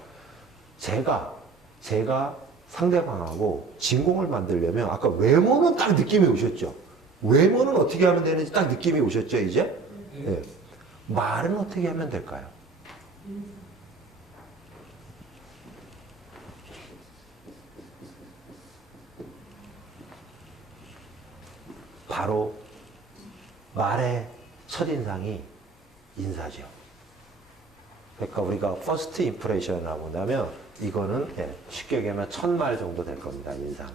제가 상대방하고 진공을 만들려면 아까 외모는 딱 느낌이 오셨죠? 외모는 어떻게 하면 되는지 딱 느낌이 오셨죠, 이제? 네. 말은 어떻게 하면 될까요? 바로 말의 첫인상이 인사죠. 그러니까 우리가 퍼스트 임프레션이라고 한다면 이거는 쉽게 얘기하면 1000말 정도 될 겁니다. 인사는.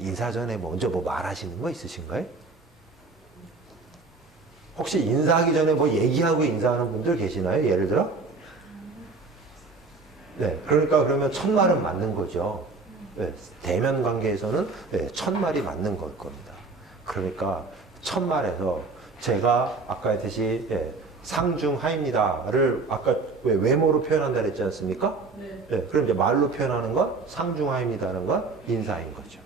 인사 전에 먼저 뭐 말하시는 거 있으신가요? 혹시 인사하기 전에 뭐 얘기하고 인사하는 분들 계시나요? 예를 들어? 네, 그러니까 그러면 1000말은 맞는 거죠. 네, 대면 관계에서는 1000말이 맞는 걸 겁니다. 그러니까 1000말에서 제가 아까 했듯이 상중하입니다를 아까 외모로 표현한다 그랬지 않습니까? 네. 네, 그럼 이제 말로 표현하는 건 상중하입니다는 건 인사인 거죠.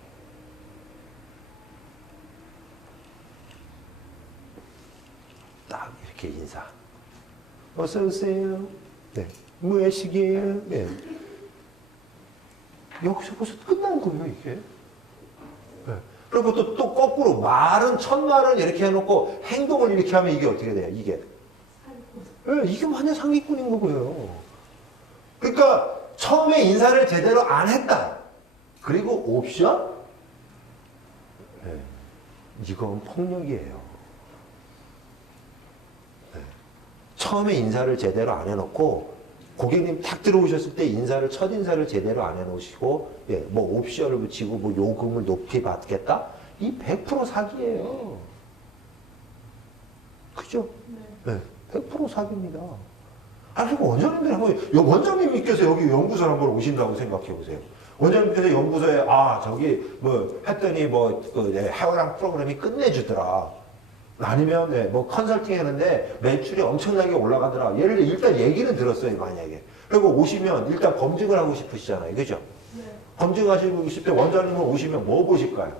딱 이렇게 인사. 어서 오세요. 네. 무엇이게요? 네. 여기서 벌써 끝난 거예요, 이게. 네. 그리고 또 거꾸로 말은 첫말은 이렇게 해놓고 행동을 이렇게 하면 이게 어떻게 돼요? 이게. 네, 이게 완전 사기꾼인 거고요. 그러니까 처음에 인사를 제대로 안 했다. 그리고 옵션? 네. 이건 폭력이에요. 네. 처음에 인사를 제대로 안 해놓고 고객님 탁 들어오셨을 때 첫 인사를 제대로 안 해놓으시고, 뭐 옵션을 붙이고, 뭐 요금을 높이 받겠다? 이 100% 사기예요. 그죠? 네. 100% 사기입니다. 그리고 원장님들 한번, 원장님께서 여기 연구소에 한번 오신다고 생각해 보세요. 원장님께서 연구소에, 했더니 헤어랑 프로그램이 끝내주더라. 아니면 뭐 컨설팅 했는데 매출이 엄청나게 올라가더라. 예를 들어 일단 얘기는 들었어요, 만약에. 그리고 오시면 일단 검증을 하고 싶으시잖아요. 그죠? 네. 검증하시고 싶을 때 원장님은 오시면 뭐 보실까요?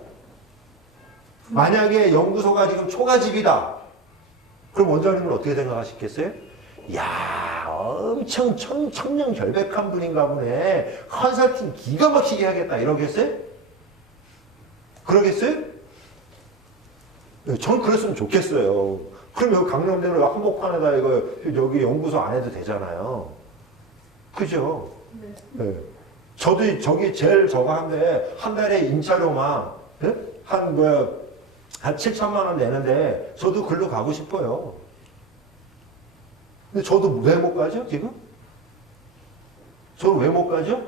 만약에 연구소가 지금 초가집이다. 그럼 원장님은 어떻게 생각하시겠어요? 야, 엄청 청명결백한 분인가 보네. 컨설팅 기가 막히게 하겠다. 이러겠어요? 그러겠어요? 네, 전 그랬으면 좋겠어요. 그럼 여기 강남대로 한복판에다 이거 여기 연구소 안 해도 되잖아요. 그죠? 네. 네. 저도 저기 제일 저거 한데 한 달에 임차료만 네? 한 7천만 원 내는데 저도 글로 가고 싶어요. 근데 저도 왜 못 가죠 지금? 저는 왜 못 가죠?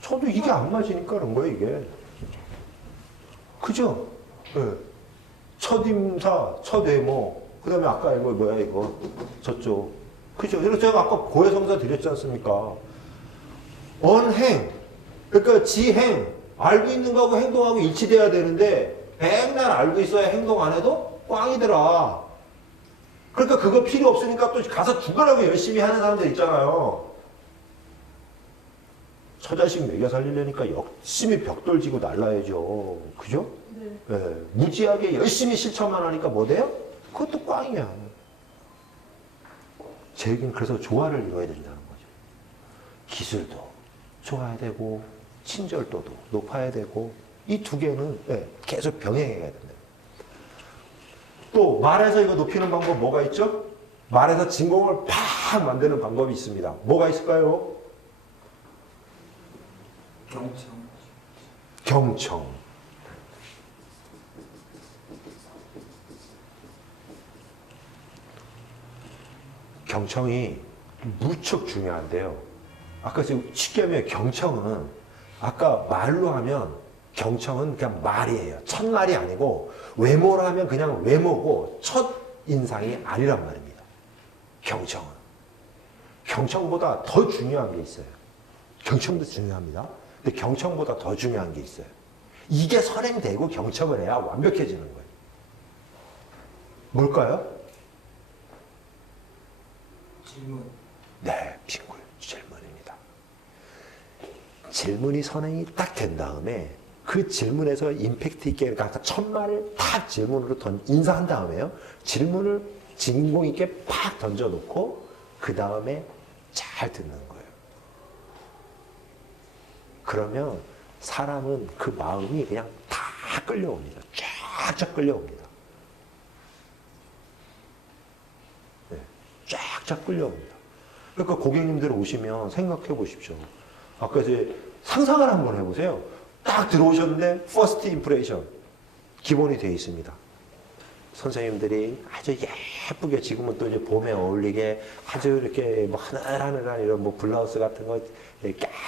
저도 이게 안 맞으니까 그런 거예요 이게. 그죠? 네. 첫 임사, 첫 외모, 그 다음에 아까 이거 뭐야 이거 저쪽. 그죠? 그래서 제가 아까 고해성사 드렸지 않습니까? 언행, 그러니까 지행, 알고 있는 거하고 행동하고 일치돼야 되는데 백날 알고 있어야 행동 안 해도 꽝이더라. 그러니까 그거 필요 없으니까 또 가서 죽으라고 열심히 하는 사람들 있잖아요. 처자식 먹여 살리려니까 열심히 벽돌 지고 날라야죠. 그죠? 네. 네, 무지하게 열심히 실천만 하니까 뭐 돼요? 그것도 꽝이야. 제 얘기는 그래서 조화를 이뤄야 된다는 거죠. 기술도 좋아야 되고 친절도도 높아야 되고 이 두 개는 계속 병행해야 된다. 또 말해서 이거 높이는 방법 뭐가 있죠? 말해서 진공을 팍 만드는 방법이 있습니다. 뭐가 있을까요? 경청. 경청이 무척 중요한데요. 아까 지금 쉽게 하면 경청은 아까 말로 하면 경청은 그냥 말이에요. 첫말이 아니고 외모로 하면 그냥 외모고 첫 인상이 아니란 말입니다. 경청은. 경청보다 더 중요한 게 있어요. 경청도 중요합니다. 근데 경청보다 더 중요한 게 있어요. 이게 선행되고 경청을 해야 완벽해지는 거예요. 뭘까요? 질문. 네, 빙굴 질문입니다. 질문이 선행이 딱 된 다음에 그 질문에서 임팩트 있게 그러니까 첫말을 탁 질문으로 인사한 다음에요. 질문을 진공 있게 팍 던져놓고 그 다음에 잘 듣는 거예요. 그러면 사람은 그 마음이 그냥 다 끌려옵니다. 쫙쫙 끌려옵니다. 네, 쫙쫙 끌려옵니다. 그러니까 고객님들 오시면 생각해 보십시오. 아까 이제 상상을 한번 해보세요. 딱 들어오셨는데 first impression 기본이 되어 있습니다. 선생님들이 아주 예쁘게 지금은 또 이제 봄에 어울리게 아주 이렇게 뭐 하늘하늘한 이런 뭐 블라우스 같은 거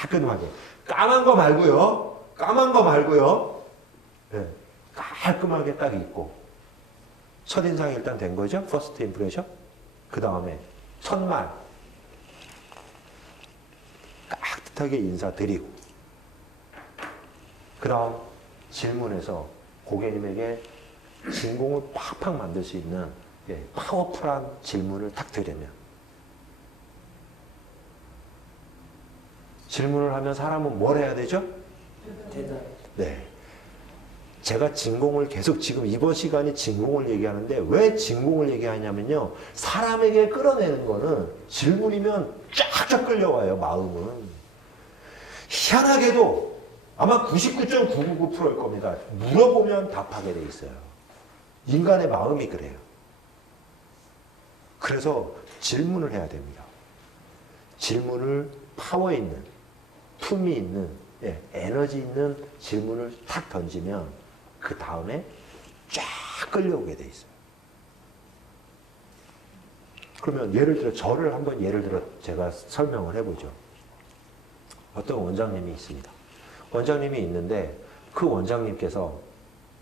깔끔하게 까만 거 말고요. 까만 거 말고요. 네, 깔끔하게 딱 입고 첫인상이 일단 된 거죠. first impression. 그 다음에 첫말 깍듯하게 인사드리고 그 다음 질문에서 고객님에게 진공을 팍팍 만들 수 있는 파워풀한 질문을 딱 드리면 질문을 하면 사람은 뭘 해야 되죠? 대답. 네. 제가 진공을 계속 지금 이번 시간이 진공을 얘기하는데 왜 진공을 얘기하냐면요. 사람에게 끌어내는 거는 질문이면 쫙쫙 끌려와요. 마음은. 희한하게도 아마 99.999%일 겁니다. 물어보면 답하게 돼 있어요. 인간의 마음이 그래요. 그래서 질문을 해야 됩니다. 질문을 파워 있는, 품이 있는, 에너지 있는 질문을 탁 던지면 그 다음에 쫙 끌려오게 돼 있어요. 그러면 예를 들어 저를 한번 예를 들어 제가 설명을 해보죠. 어떤 원장님이 있습니다. 원장님이 있는데 그 원장님께서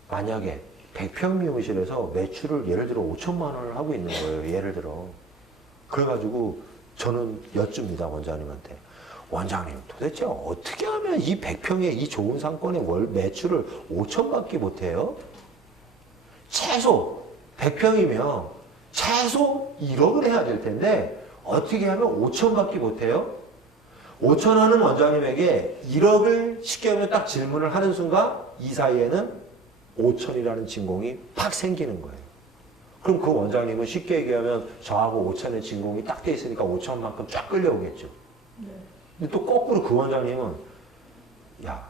만약에 100평 미용실에서 매출을 예를 들어 5천만 원을 하고 있는 거예요. 예를 들어. 그래가지고 저는 여쭙니다. 원장님한테. 원장님 도대체 어떻게 하면 이 100평의 이 좋은 상권의 월 매출을 5천밖에 못해요? 최소 100평이면 최소 1억을 해야 될 텐데 어떻게 하면 5천밖에 못해요? 5천 하는 원장님에게 1억을 쉽게 하면 딱 질문을 하는 순간 이 사이에는 5천이라는 진공이 팍 생기는 거예요. 그럼 그 원장님은 쉽게 얘기하면 저하고 5천의 진공이 딱 돼 있으니까 5천만큼 쫙 끌려오겠죠. 네. 근데 또 거꾸로 그 원장님은 야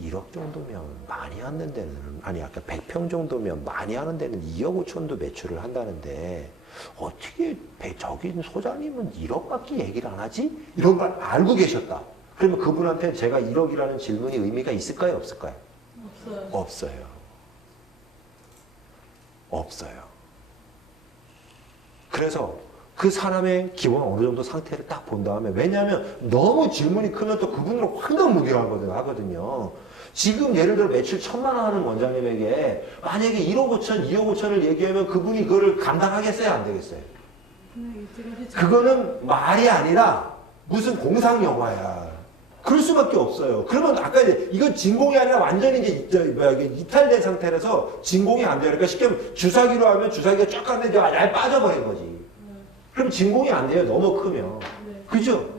1억 정도면 많이 하는 데는 아니 아까 100평 정도면 많이 하는 데는 2억 5천도 매출을 한다는데 어떻게 저기 소장님은 1억밖에 얘기를 안 하지? 이런 걸 알고 계셨다. 그러면 그분한테 제가 1억이라는 질문이 의미가 있을까요? 없을까요? 없어요. 없어요. 없어요. 그래서 그 사람의 기본 어느 정도 상태를 딱 본 다음에 왜냐하면 너무 질문이 크면 또 그분을 황당 무기하거든요. 지금 예를 들어 매출 1,000만 원 하는 원장님에게 만약에 1억 5천, 2억 5천을 얘기하면 그분이 그거를 감당하겠어요? 안 되겠어요? 그거는 말이 아니라 무슨 공상 영화야. 그럴 수밖에 없어요. 그러면 아까 이제 이건 진공이 아니라 완전히 이제 이탈된 상태라서 진공이 안 돼요. 그러니까 쉽게 말하면 주사기로 하면 주사기가 쫙 갔는데 이제 아예 빠져버린 거지. 그럼 진공이 안 돼요. 너무 크면. 네. 그죠?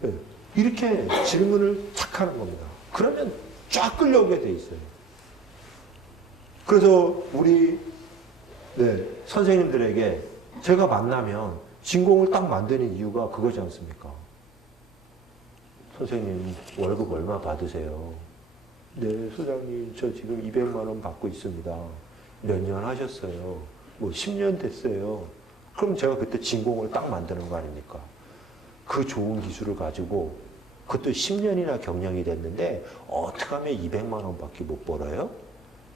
네. 네. 이렇게 질문을 착 하는 겁니다. 그러면 쫙 끌려오게 돼 있어요. 그래서 우리 선생님들에게 제가 만나면 진공을 딱 만드는 이유가 그거지 않습니까? 선생님 월급 얼마 받으세요? 네, 소장님 저 지금 200만 원 받고 있습니다. 몇 년 하셨어요? 뭐 10년 됐어요. 그럼 제가 그때 진공을 딱 만드는 거 아닙니까? 그 좋은 기술을 가지고 그것도 10년이나 경력이 됐는데 어떻게 하면 200만 원밖에 못 벌어요?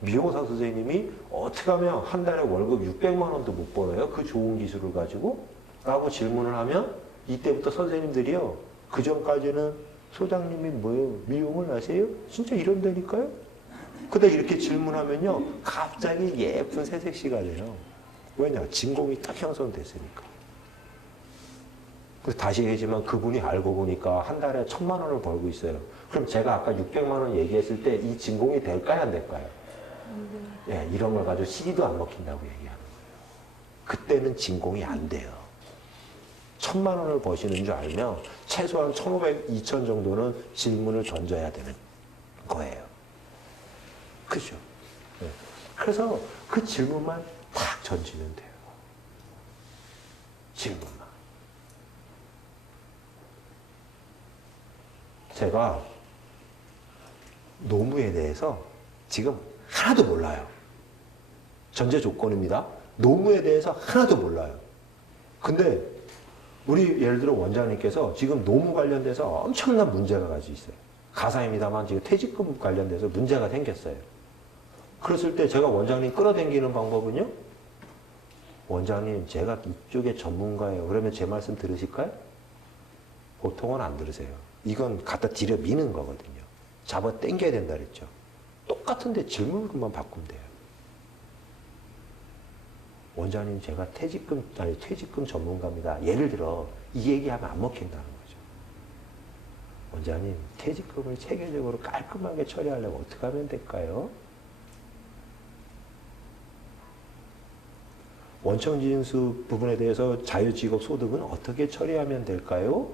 미용사 선생님이 어떻게 하면 한 달에 월급 600만 원도 못 벌어요? 그 좋은 기술을 가지고? 라고 질문을 하면 이때부터 선생님들이요. 그 전까지는 소장님이 뭐예요? 미용을 하세요? 진짜 이런다니까요? 그다 이렇게 질문하면요. 갑자기 예쁜 새색시가 돼요. 왜냐? 진공이 딱 형성됐으니까. 그래서 다시 얘기하지만 그분이 알고 보니까 한 달에 1,000만 원을 벌고 있어요. 그럼 제가 아까 600만 원 얘기했을 때 이 진공이 될까요? 안 될까요? 예, 이런 걸 가지고 CD도 안 먹힌다고 얘기하는 거예요. 그때는 진공이 안 돼요. 1,000만 원을 버시는 줄 알면 최소한 1,500, 2,000 정도는 질문을 던져야 되는 거예요. 그죠? 네. 그래서 그 질문만 탁 던지면 돼요. 질문만. 제가 노무에 대해서 지금 하나도 몰라요. 전제 조건입니다. 노무에 대해서 하나도 몰라요. 근데 우리 예를 들어 원장님께서 지금 노무 관련돼서 엄청난 문제가 가지고 있어요. 가상입니다만 지금 퇴직금 관련돼서 문제가 생겼어요. 그랬을 때 제가 원장님 끌어당기는 방법은요? 원장님 제가 이쪽에 전문가예요. 그러면 제 말씀 들으실까요? 보통은 안 들으세요. 이건 갖다 들여 미는 거거든요. 잡아 당겨야 된다 그랬죠. 똑같은데 질문만 바꾸면 돼요. 원장님 제가 퇴직금 전문가입니다. 예를 들어 이 얘기하면 안 먹힌다는 거죠. 원장님 퇴직금을 체계적으로 깔끔하게 처리하려면 어떻게 하면 될까요? 원청지인수 부분에 대해서 자유직업 소득은 어떻게 처리하면 될까요?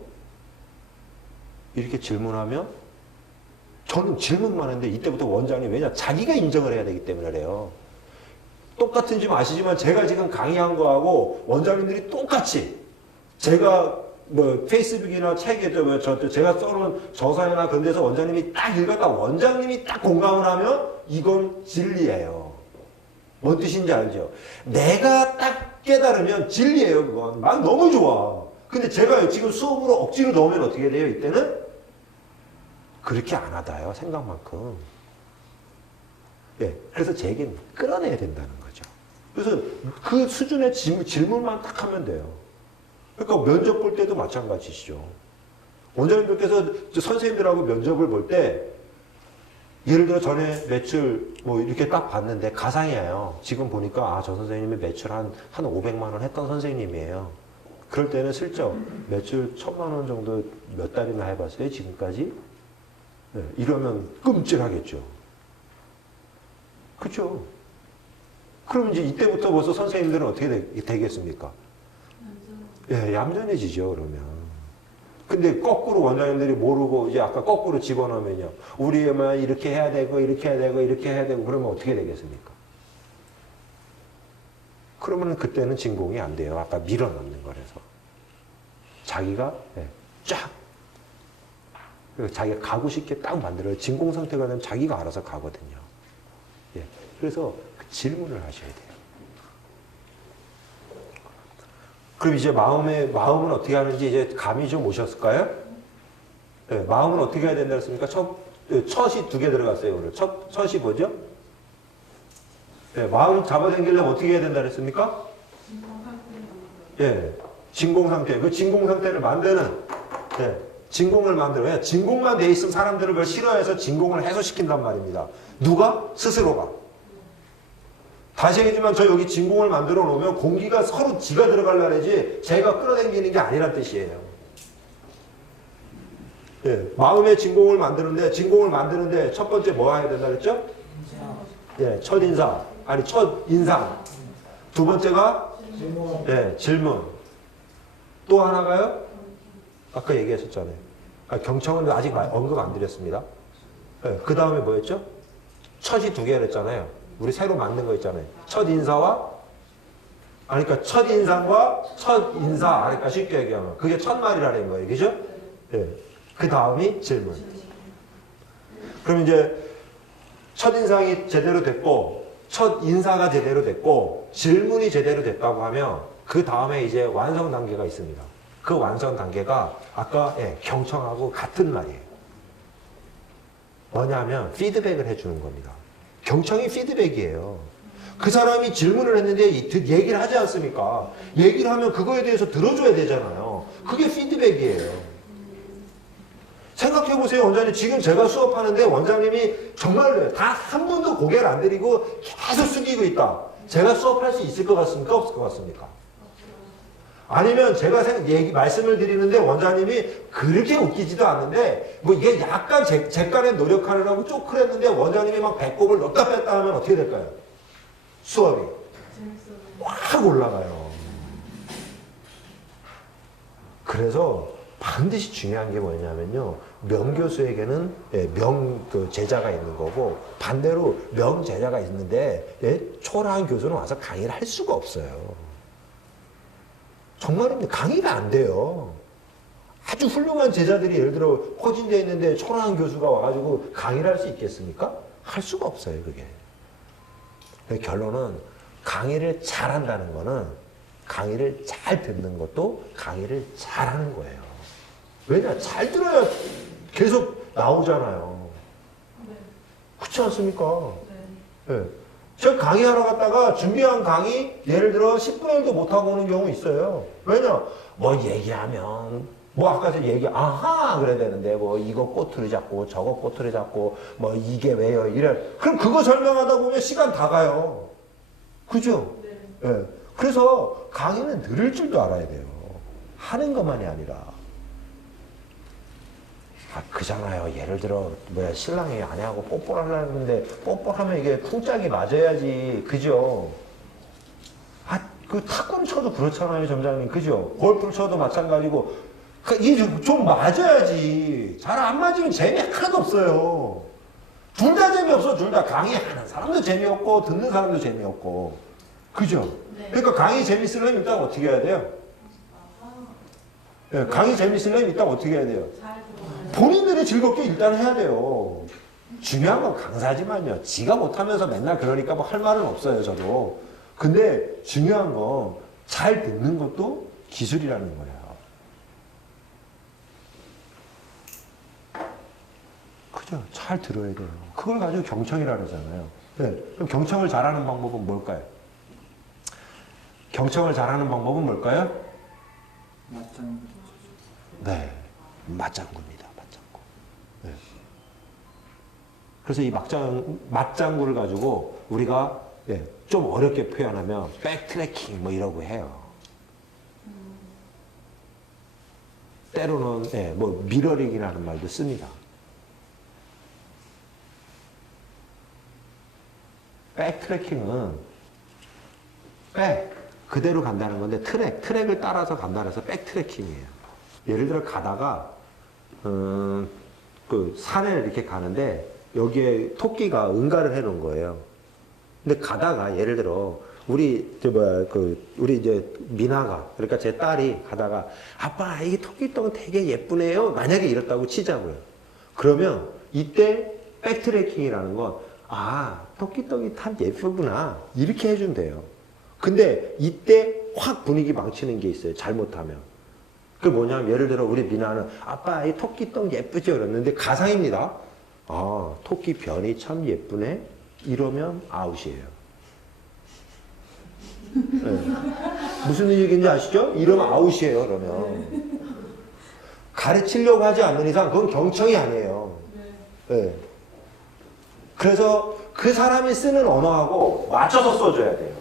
이렇게 질문하면 저는 질문만 했는데 이때부터 원장님 왜냐 자기가 인정을 해야 되기 때문에 그래요. 똑같은 점 아시지만 제가 지금 강의한 거하고 원장님들이 똑같이 제가 뭐 페이스북이나 책에 제가 써놓은 저서나 그런 데서 원장님이 딱 읽었다 원장님이 딱 공감을 하면 이건 진리예요. 뭔 뜻인지 알죠? 내가 딱 깨달으면 진리예요. 그건 난 너무 좋아. 근데 제가 지금 수업으로 억지로 넣으면 어떻게 돼요? 이때는 그렇게 안 하다요. 생각만큼. 예, 그래서 제 얘기는 끌어내야 된다는 거죠. 그래서 그 수준의 질문만 딱 하면 돼요. 그러니까 면접 볼 때도 마찬가지시죠. 원장님들께서 선생님들하고 면접을 볼 때 예를 들어 전에 매출 뭐 이렇게 딱 봤는데 가상이에요. 지금 보니까 저 선생님이 매출 한 500만 원 했던 선생님이에요. 그럴 때는 슬쩍 매출 1,000만 원 정도 몇 달이나 해봤어요 지금까지? 네, 이러면 끔찍하겠죠. 그렇죠? 그럼 이제 이때부터 벌써 선생님들은 어떻게 되겠습니까? 예, 얌전해지죠 그러면. 근데 거꾸로 원장님들이 모르고 이제 아까 거꾸로 집어넣으면요. 우리만 이렇게 해야 되고 이렇게 해야 되고 이렇게 해야 되고 그러면 어떻게 되겠습니까? 그러면 그때는 진공이 안 돼요. 아까 밀어넣는 거라서. 자기가 쫙 자기가 가고 싶게 딱 만들어요. 진공 상태가 되면 자기가 알아서 가거든요. 예. 그래서 그 질문을 하셔야 돼요. 그럼 이제 마음은 어떻게 하는지 이제 감이 좀 오셨을까요? 예, 마음은 어떻게 해야 된다 했습니까? 첫이 2개 들어갔어요, 오늘. 첫이 뭐죠? 예, 마음 잡아당기려면 어떻게 해야 된다 그랬습니까? 예, 진공 상태. 그 진공 상태를 만드는, 예, 진공을 만들어요. 진공만 돼 있으면 사람들은 그걸 싫어해서 진공을 해소시킨단 말입니다. 누가? 스스로가. 다시 얘기지만 저 여기 진공을 만들어 놓으면 공기가 서로 지가 들어가려지 제가 끌어당기는 게 아니란 뜻이에요. 예, 마음의 진공을 만드는데 첫 번째 뭐 해야 된다 그랬죠? 예, 첫인사. 아니, 첫인상. 두 번째가? 질문. 예, 질문. 또 하나가요? 아까 얘기했었잖아요. 경청은 아직 언급 안 드렸습니다. 예, 그 다음에 뭐였죠? 첫이 2개를 했잖아요. 우리 새로 만든 거 있잖아요. 첫인사와, 그러니까 첫인상과 첫인사. 그러니까 쉽게 얘기하면. 그게 첫말이라는 거예요. 그죠? 예. 그 다음이 질문. 그럼 이제 첫인상이 제대로 됐고, 첫인사가 제대로 됐고, 질문이 제대로 됐다고 하면, 그 다음에 이제 완성 단계가 있습니다. 그 완성 단계가 아까 경청하고 같은 말이에요. 뭐냐면, 피드백을 해주는 겁니다. 경청이 피드백이에요. 그 사람이 질문을 했는데 얘기를 하지 않습니까? 얘기를 하면 그거에 대해서 들어줘야 되잖아요. 그게 피드백이에요. 생각해보세요, 원장님. 지금 제가 수업하는데 원장님이 정말 단 한 번도 고개를 안 들이고 계속 숙이고 있다. 제가 수업할 수 있을 것 같습니까? 없을 것 같습니까? 아니면 제가 말씀을 드리는데 원장님이 그렇게 웃기지도 않는데 뭐 이게 약간 제 깐에 노력하느라고 쪼크랬는데 원장님이 막 배꼽을 넣었다 뺐다 하면 어떻게 될까요? 수업이 확 올라가요. 그래서 반드시 중요한 게 뭐냐면요. 명교수에게는 제자가 있는 거고 반대로 명제자가 있는데 초라한 교수는 와서 강의를 할 수가 없어요. 정말입니다. 강의가 안 돼요. 아주 훌륭한 제자들이 예를 들어 포진되어 있는데 초라한 교수가 와가지고 강의를 할 수 있겠습니까? 할 수가 없어요, 그게. 결론은 강의를 잘한다는 거는 강의를 잘 듣는 것도 강의를 잘하는 거예요. 왜냐? 잘 들어야 계속 나오잖아요. 네. 그렇지 않습니까? 네. 네. 제가 강의하러 갔다가 준비한 강의 예를 들어 10분의 1도 못하고 오는 경우 있어요. 왜냐? 뭐 얘기하면 뭐 아까 아하 그래야 되는데 뭐 이거 꼬투리 잡고 저거 꼬투리 잡고 뭐 이게 왜요 이래. 그럼 그거 설명하다 보면 시간 다 가요. 그죠? 네. 네. 그래서 강의는 들을 줄도 알아야 돼요. 하는 것만이 아니라. 그잖아요. 예를 들어 신랑이 아내하고 뽀뽀를 하려고 하는데 뽀뽀하면 이게 쿵짝이 맞아야지. 그죠? 그 탁구를 쳐도 그렇잖아요, 점장님. 그죠? 골프를 쳐도 마찬가지고 이게 좀 맞아야지. 잘 안 맞으면 재미 하나도 없어요. 둘 다 재미없어. 둘 다 강의하는 사람도 재미없고 듣는 사람도 재미없고. 그죠? 네. 그러니까 강의 재밌으려면 일단 어떻게 해야 돼요? 네, 강의 재밌으려면 일단 어떻게 해야 돼요? 본인들이 즐겁게 일단 해야 돼요. 중요한 건 강사지만요. 지가 못하면서 맨날 그러니까 뭐 할 말은 없어요, 저도. 근데 중요한 건 잘 듣는 것도 기술이라는 거예요. 그죠? 잘 들어야 돼요. 그걸 가지고 경청이라고 그러잖아요. 네. 그럼 경청을 잘하는 방법은 뭘까요? 경청을 잘하는 방법은 뭘까요? 맞짱. 네. 맞장구입니다. 맞장구. 네. 그래서 이 맞장구를 가지고 우리가 좀 어렵게 표현하면 백트래킹 뭐 이러고 해요. 때로는 뭐 미러링이라는 말도 씁니다. 백트래킹은 그대로 간다는 건데 트랙을 따라서 간다는 해서 백트래킹이에요. 예를 들어 가다가 그 산에 이렇게 가는데 여기에 토끼가 응가를 해놓은 거예요. 근데 가다가 예를 들어 우리 이제 미나가, 그러니까 제 딸이 가다가 아빠 이게 토끼똥 되게 예쁘네요. 만약에 이렇다고 치자고요. 그러면 이때 백트래킹이라는 건 토끼똥이 참 예쁘구나 이렇게 해주면 돼요. 근데 이때 확 분위기 망치는 게 있어요. 잘못하면. 그게 뭐냐면 예를 들어 우리 미나는 아빠 이 토끼똥 예쁘죠 그랬는데 가상입니다. 토끼 변이 참 예쁘네 이러면 아웃이에요. 네. 무슨 얘기인지 아시죠? 이러면 아웃이에요. 그러면 가르치려고 하지 않는 이상 그건 경청이 아니에요. 네. 그래서 그 사람이 쓰는 언어하고 맞춰서 써줘야 돼요.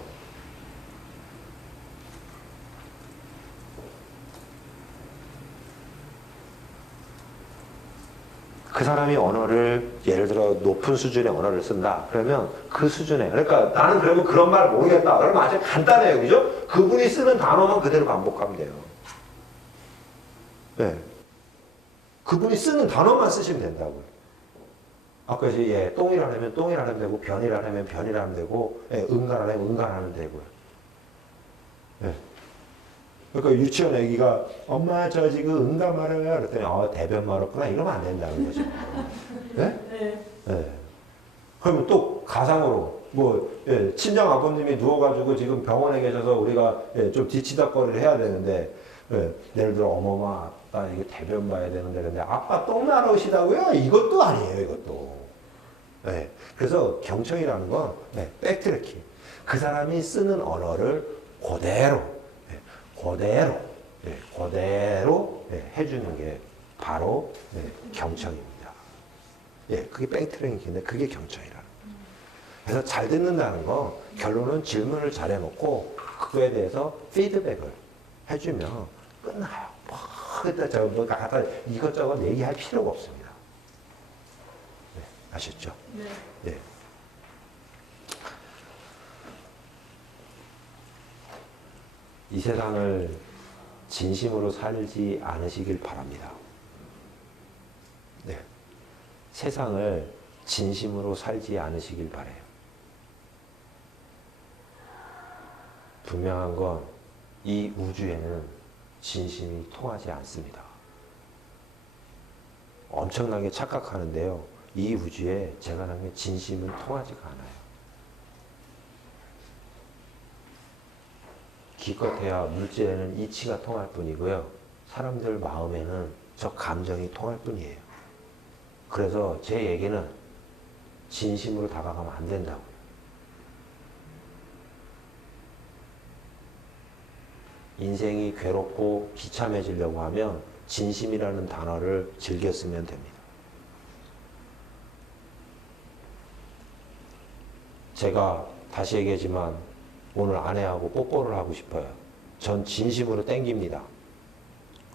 그 사람이 언어를 예를 들어 높은 수준의 언어를 쓴다. 그러면 그 수준에 그러니까 나는 그러면 그런 말 모르겠다. 그러면 아주 간단해요. 그죠? 그분이 쓰는 단어만 그대로 반복하면 돼요. 네. 그분이 쓰는 단어만 쓰시면 된다고요. 아까 이제 똥이라 하면 똥이라 하면 되고 변이라 하면 변이라 하면 되고 응가라 하면 응가라 하면 되고요. 네. 그러니까 유치원 애기가 엄마 저 지금 응가 말해요. 그랬더니 대변 말았구나 이러면 안 된다는 거죠. 네? 네. 네. 그러면 또 가상으로 친정 아버님이 누워가지고 지금 병원에 계셔서 우리가 좀 뒤치다거리를 해야 되는데 예를 들어 어머마 아빠 이거 대변 봐야 되는데 근데 아빠 똥 마러 오시다고요? 이것도 아니에요. 이것도. 네. 그래서 경청이라는 건 백트래킹. 그 사람이 쓰는 언어를 그대로 해주는 게 바로 경청입니다. 그게 백트래킹인데 그게 경청이라는 거예요. 그래서 잘 듣는다는 건 결론은 질문을 잘 해놓고 그거에 대해서 피드백을 해주면 끝나요. 갖다 이것저것 얘기할 필요가 없습니다. 아셨죠? 네. 이 세상을 진심으로 살지 않으시길 바랍니다. 네. 세상을 진심으로 살지 않으시길 바라요. 분명한 건 이 우주에는 진심이 통하지 않습니다. 엄청나게 착각하는데요. 이 우주에 제가 생각에 진심은 통하지가 않아요. 기껏해야 물질에는 이치가 통할 뿐이고요. 사람들 마음에는 저 감정이 통할 뿐이에요. 그래서 제 얘기는 진심으로 다가가면 안 된다고요. 인생이 괴롭고 비참해지려고 하면 진심이라는 단어를 즐겨 쓰면 됩니다. 제가 다시 얘기하지만 오늘 아내하고 뽀뽀를 하고 싶어요. 전 진심으로 땡깁니다.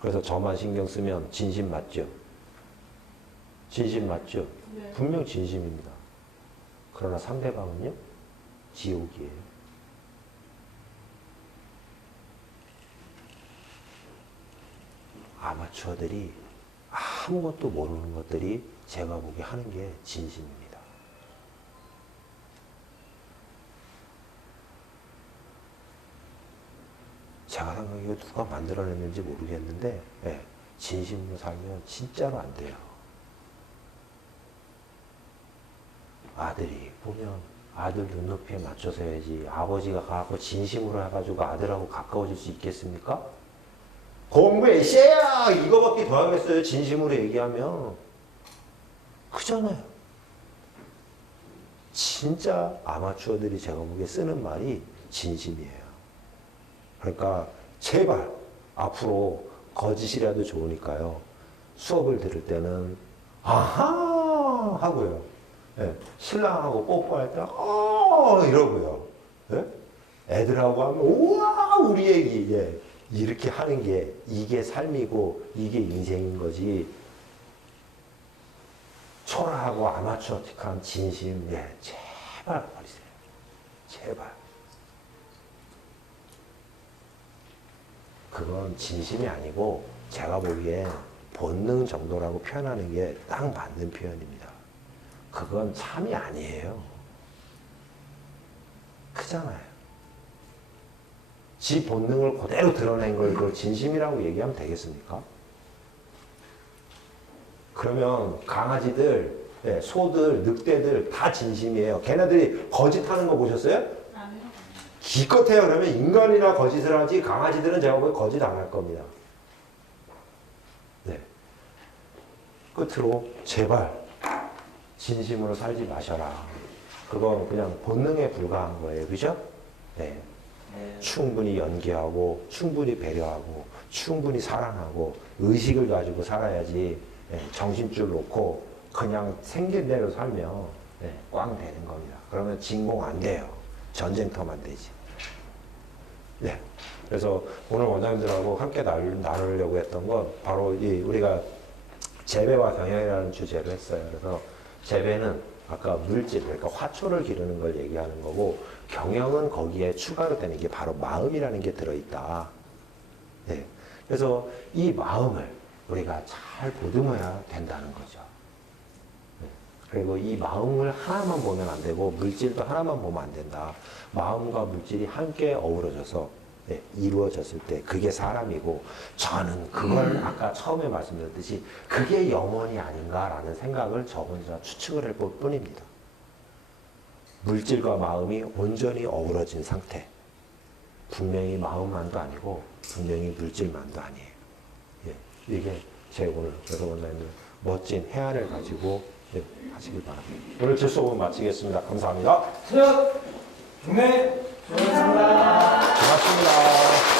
그래서 저만 신경 쓰면 진심 맞죠? 진심 맞죠? 네. 분명 진심입니다. 그러나 상대방은요? 지옥이에요. 아마추어들이 아무것도 모르는 것들이 제가 보기에 하는 게 진심입니다. 제가 생각에 누가 만들어냈는지 모르겠는데 진심으로 살면 진짜로 안 돼요. 아들이 보면 아들 눈높이에 맞춰서 해야지 아버지가 가고 진심으로 해가지고 아들하고 가까워질 수 있겠습니까? 공부에 쎄야 이거밖에 더 하겠어요. 진심으로 얘기하면 그잖아요. 진짜 아마추어들이 제가 보기에 쓰는 말이 진심이에요. 그러니까 제발 앞으로 거짓이라도 좋으니까요. 수업을 들을 때는 아하 하고요. 신랑하고 뽀뽀할 때 이러고요. 애들하고 하면 우와 우리 애기 이렇게 하는 게 이게 삶이고 이게 인생인 거지. 초라하고 아마추어틱한 진심 제발 버리세요. 제발. 그건 진심이 아니고 제가 보기엔 본능 정도라고 표현하는 게 딱 맞는 표현입니다. 그건 참이 아니에요. 크잖아요. 지 본능을 그대로 드러낸 걸 그걸 진심이라고 얘기하면 되겠습니까? 그러면 강아지들, 예, 소들, 늑대들 다 진심이에요. 걔네들이 거짓하는 거 보셨어요? 아니요. 기껏해요. 그러면 인간이나 거짓을 하지 강아지들은 제가 보기엔 거짓 안 할 겁니다. 네. 끝으로 제발 진심으로 살지 마셔라. 그건 그냥 본능에 불과한 거예요. 그죠? 네. 충분히 연기하고 충분히 배려하고 충분히 사랑하고 의식을 가지고 살아야지 정신줄 놓고 그냥 생긴 대로 살면 꽝 되는 겁니다. 그러면 진공 안 돼요. 전쟁터만 되지. 네. 그래서 오늘 원장님들하고 함께 나누려고 했던 건 바로 이 우리가 재배와 경영이라는 주제로 했어요. 그래서 재배는 아까 물질, 그러니까 화초를 기르는 걸 얘기하는 거고, 경영은 거기에 추가로 되는 게 바로 마음이라는 게 들어있다. 네. 그래서 이 마음을 우리가 잘 보듬어야 된다는 거죠. 네. 그리고 이 마음을 하나만 보면 안 되고, 물질도 하나만 보면 안 된다. 마음과 물질이 함께 어우러져서 이루어졌을 때 그게 사람이고, 저는 그걸 아까 처음에 말씀드렸듯이 그게 영혼이 아닌가라는 생각을 저 혼자 추측을 해볼 뿐입니다. 물질과 마음이 온전히 어우러진 상태. 분명히 마음만도 아니고 분명히 물질만도 아니에요. 예, 이게 제 오늘 그래서 원장님들 멋진 해안을 가지고 하시길 바랍니다. 오늘 질수업은 마치겠습니다. 감사합니다. 수업! 경례! 수고하셨습니다. 고맙습니다.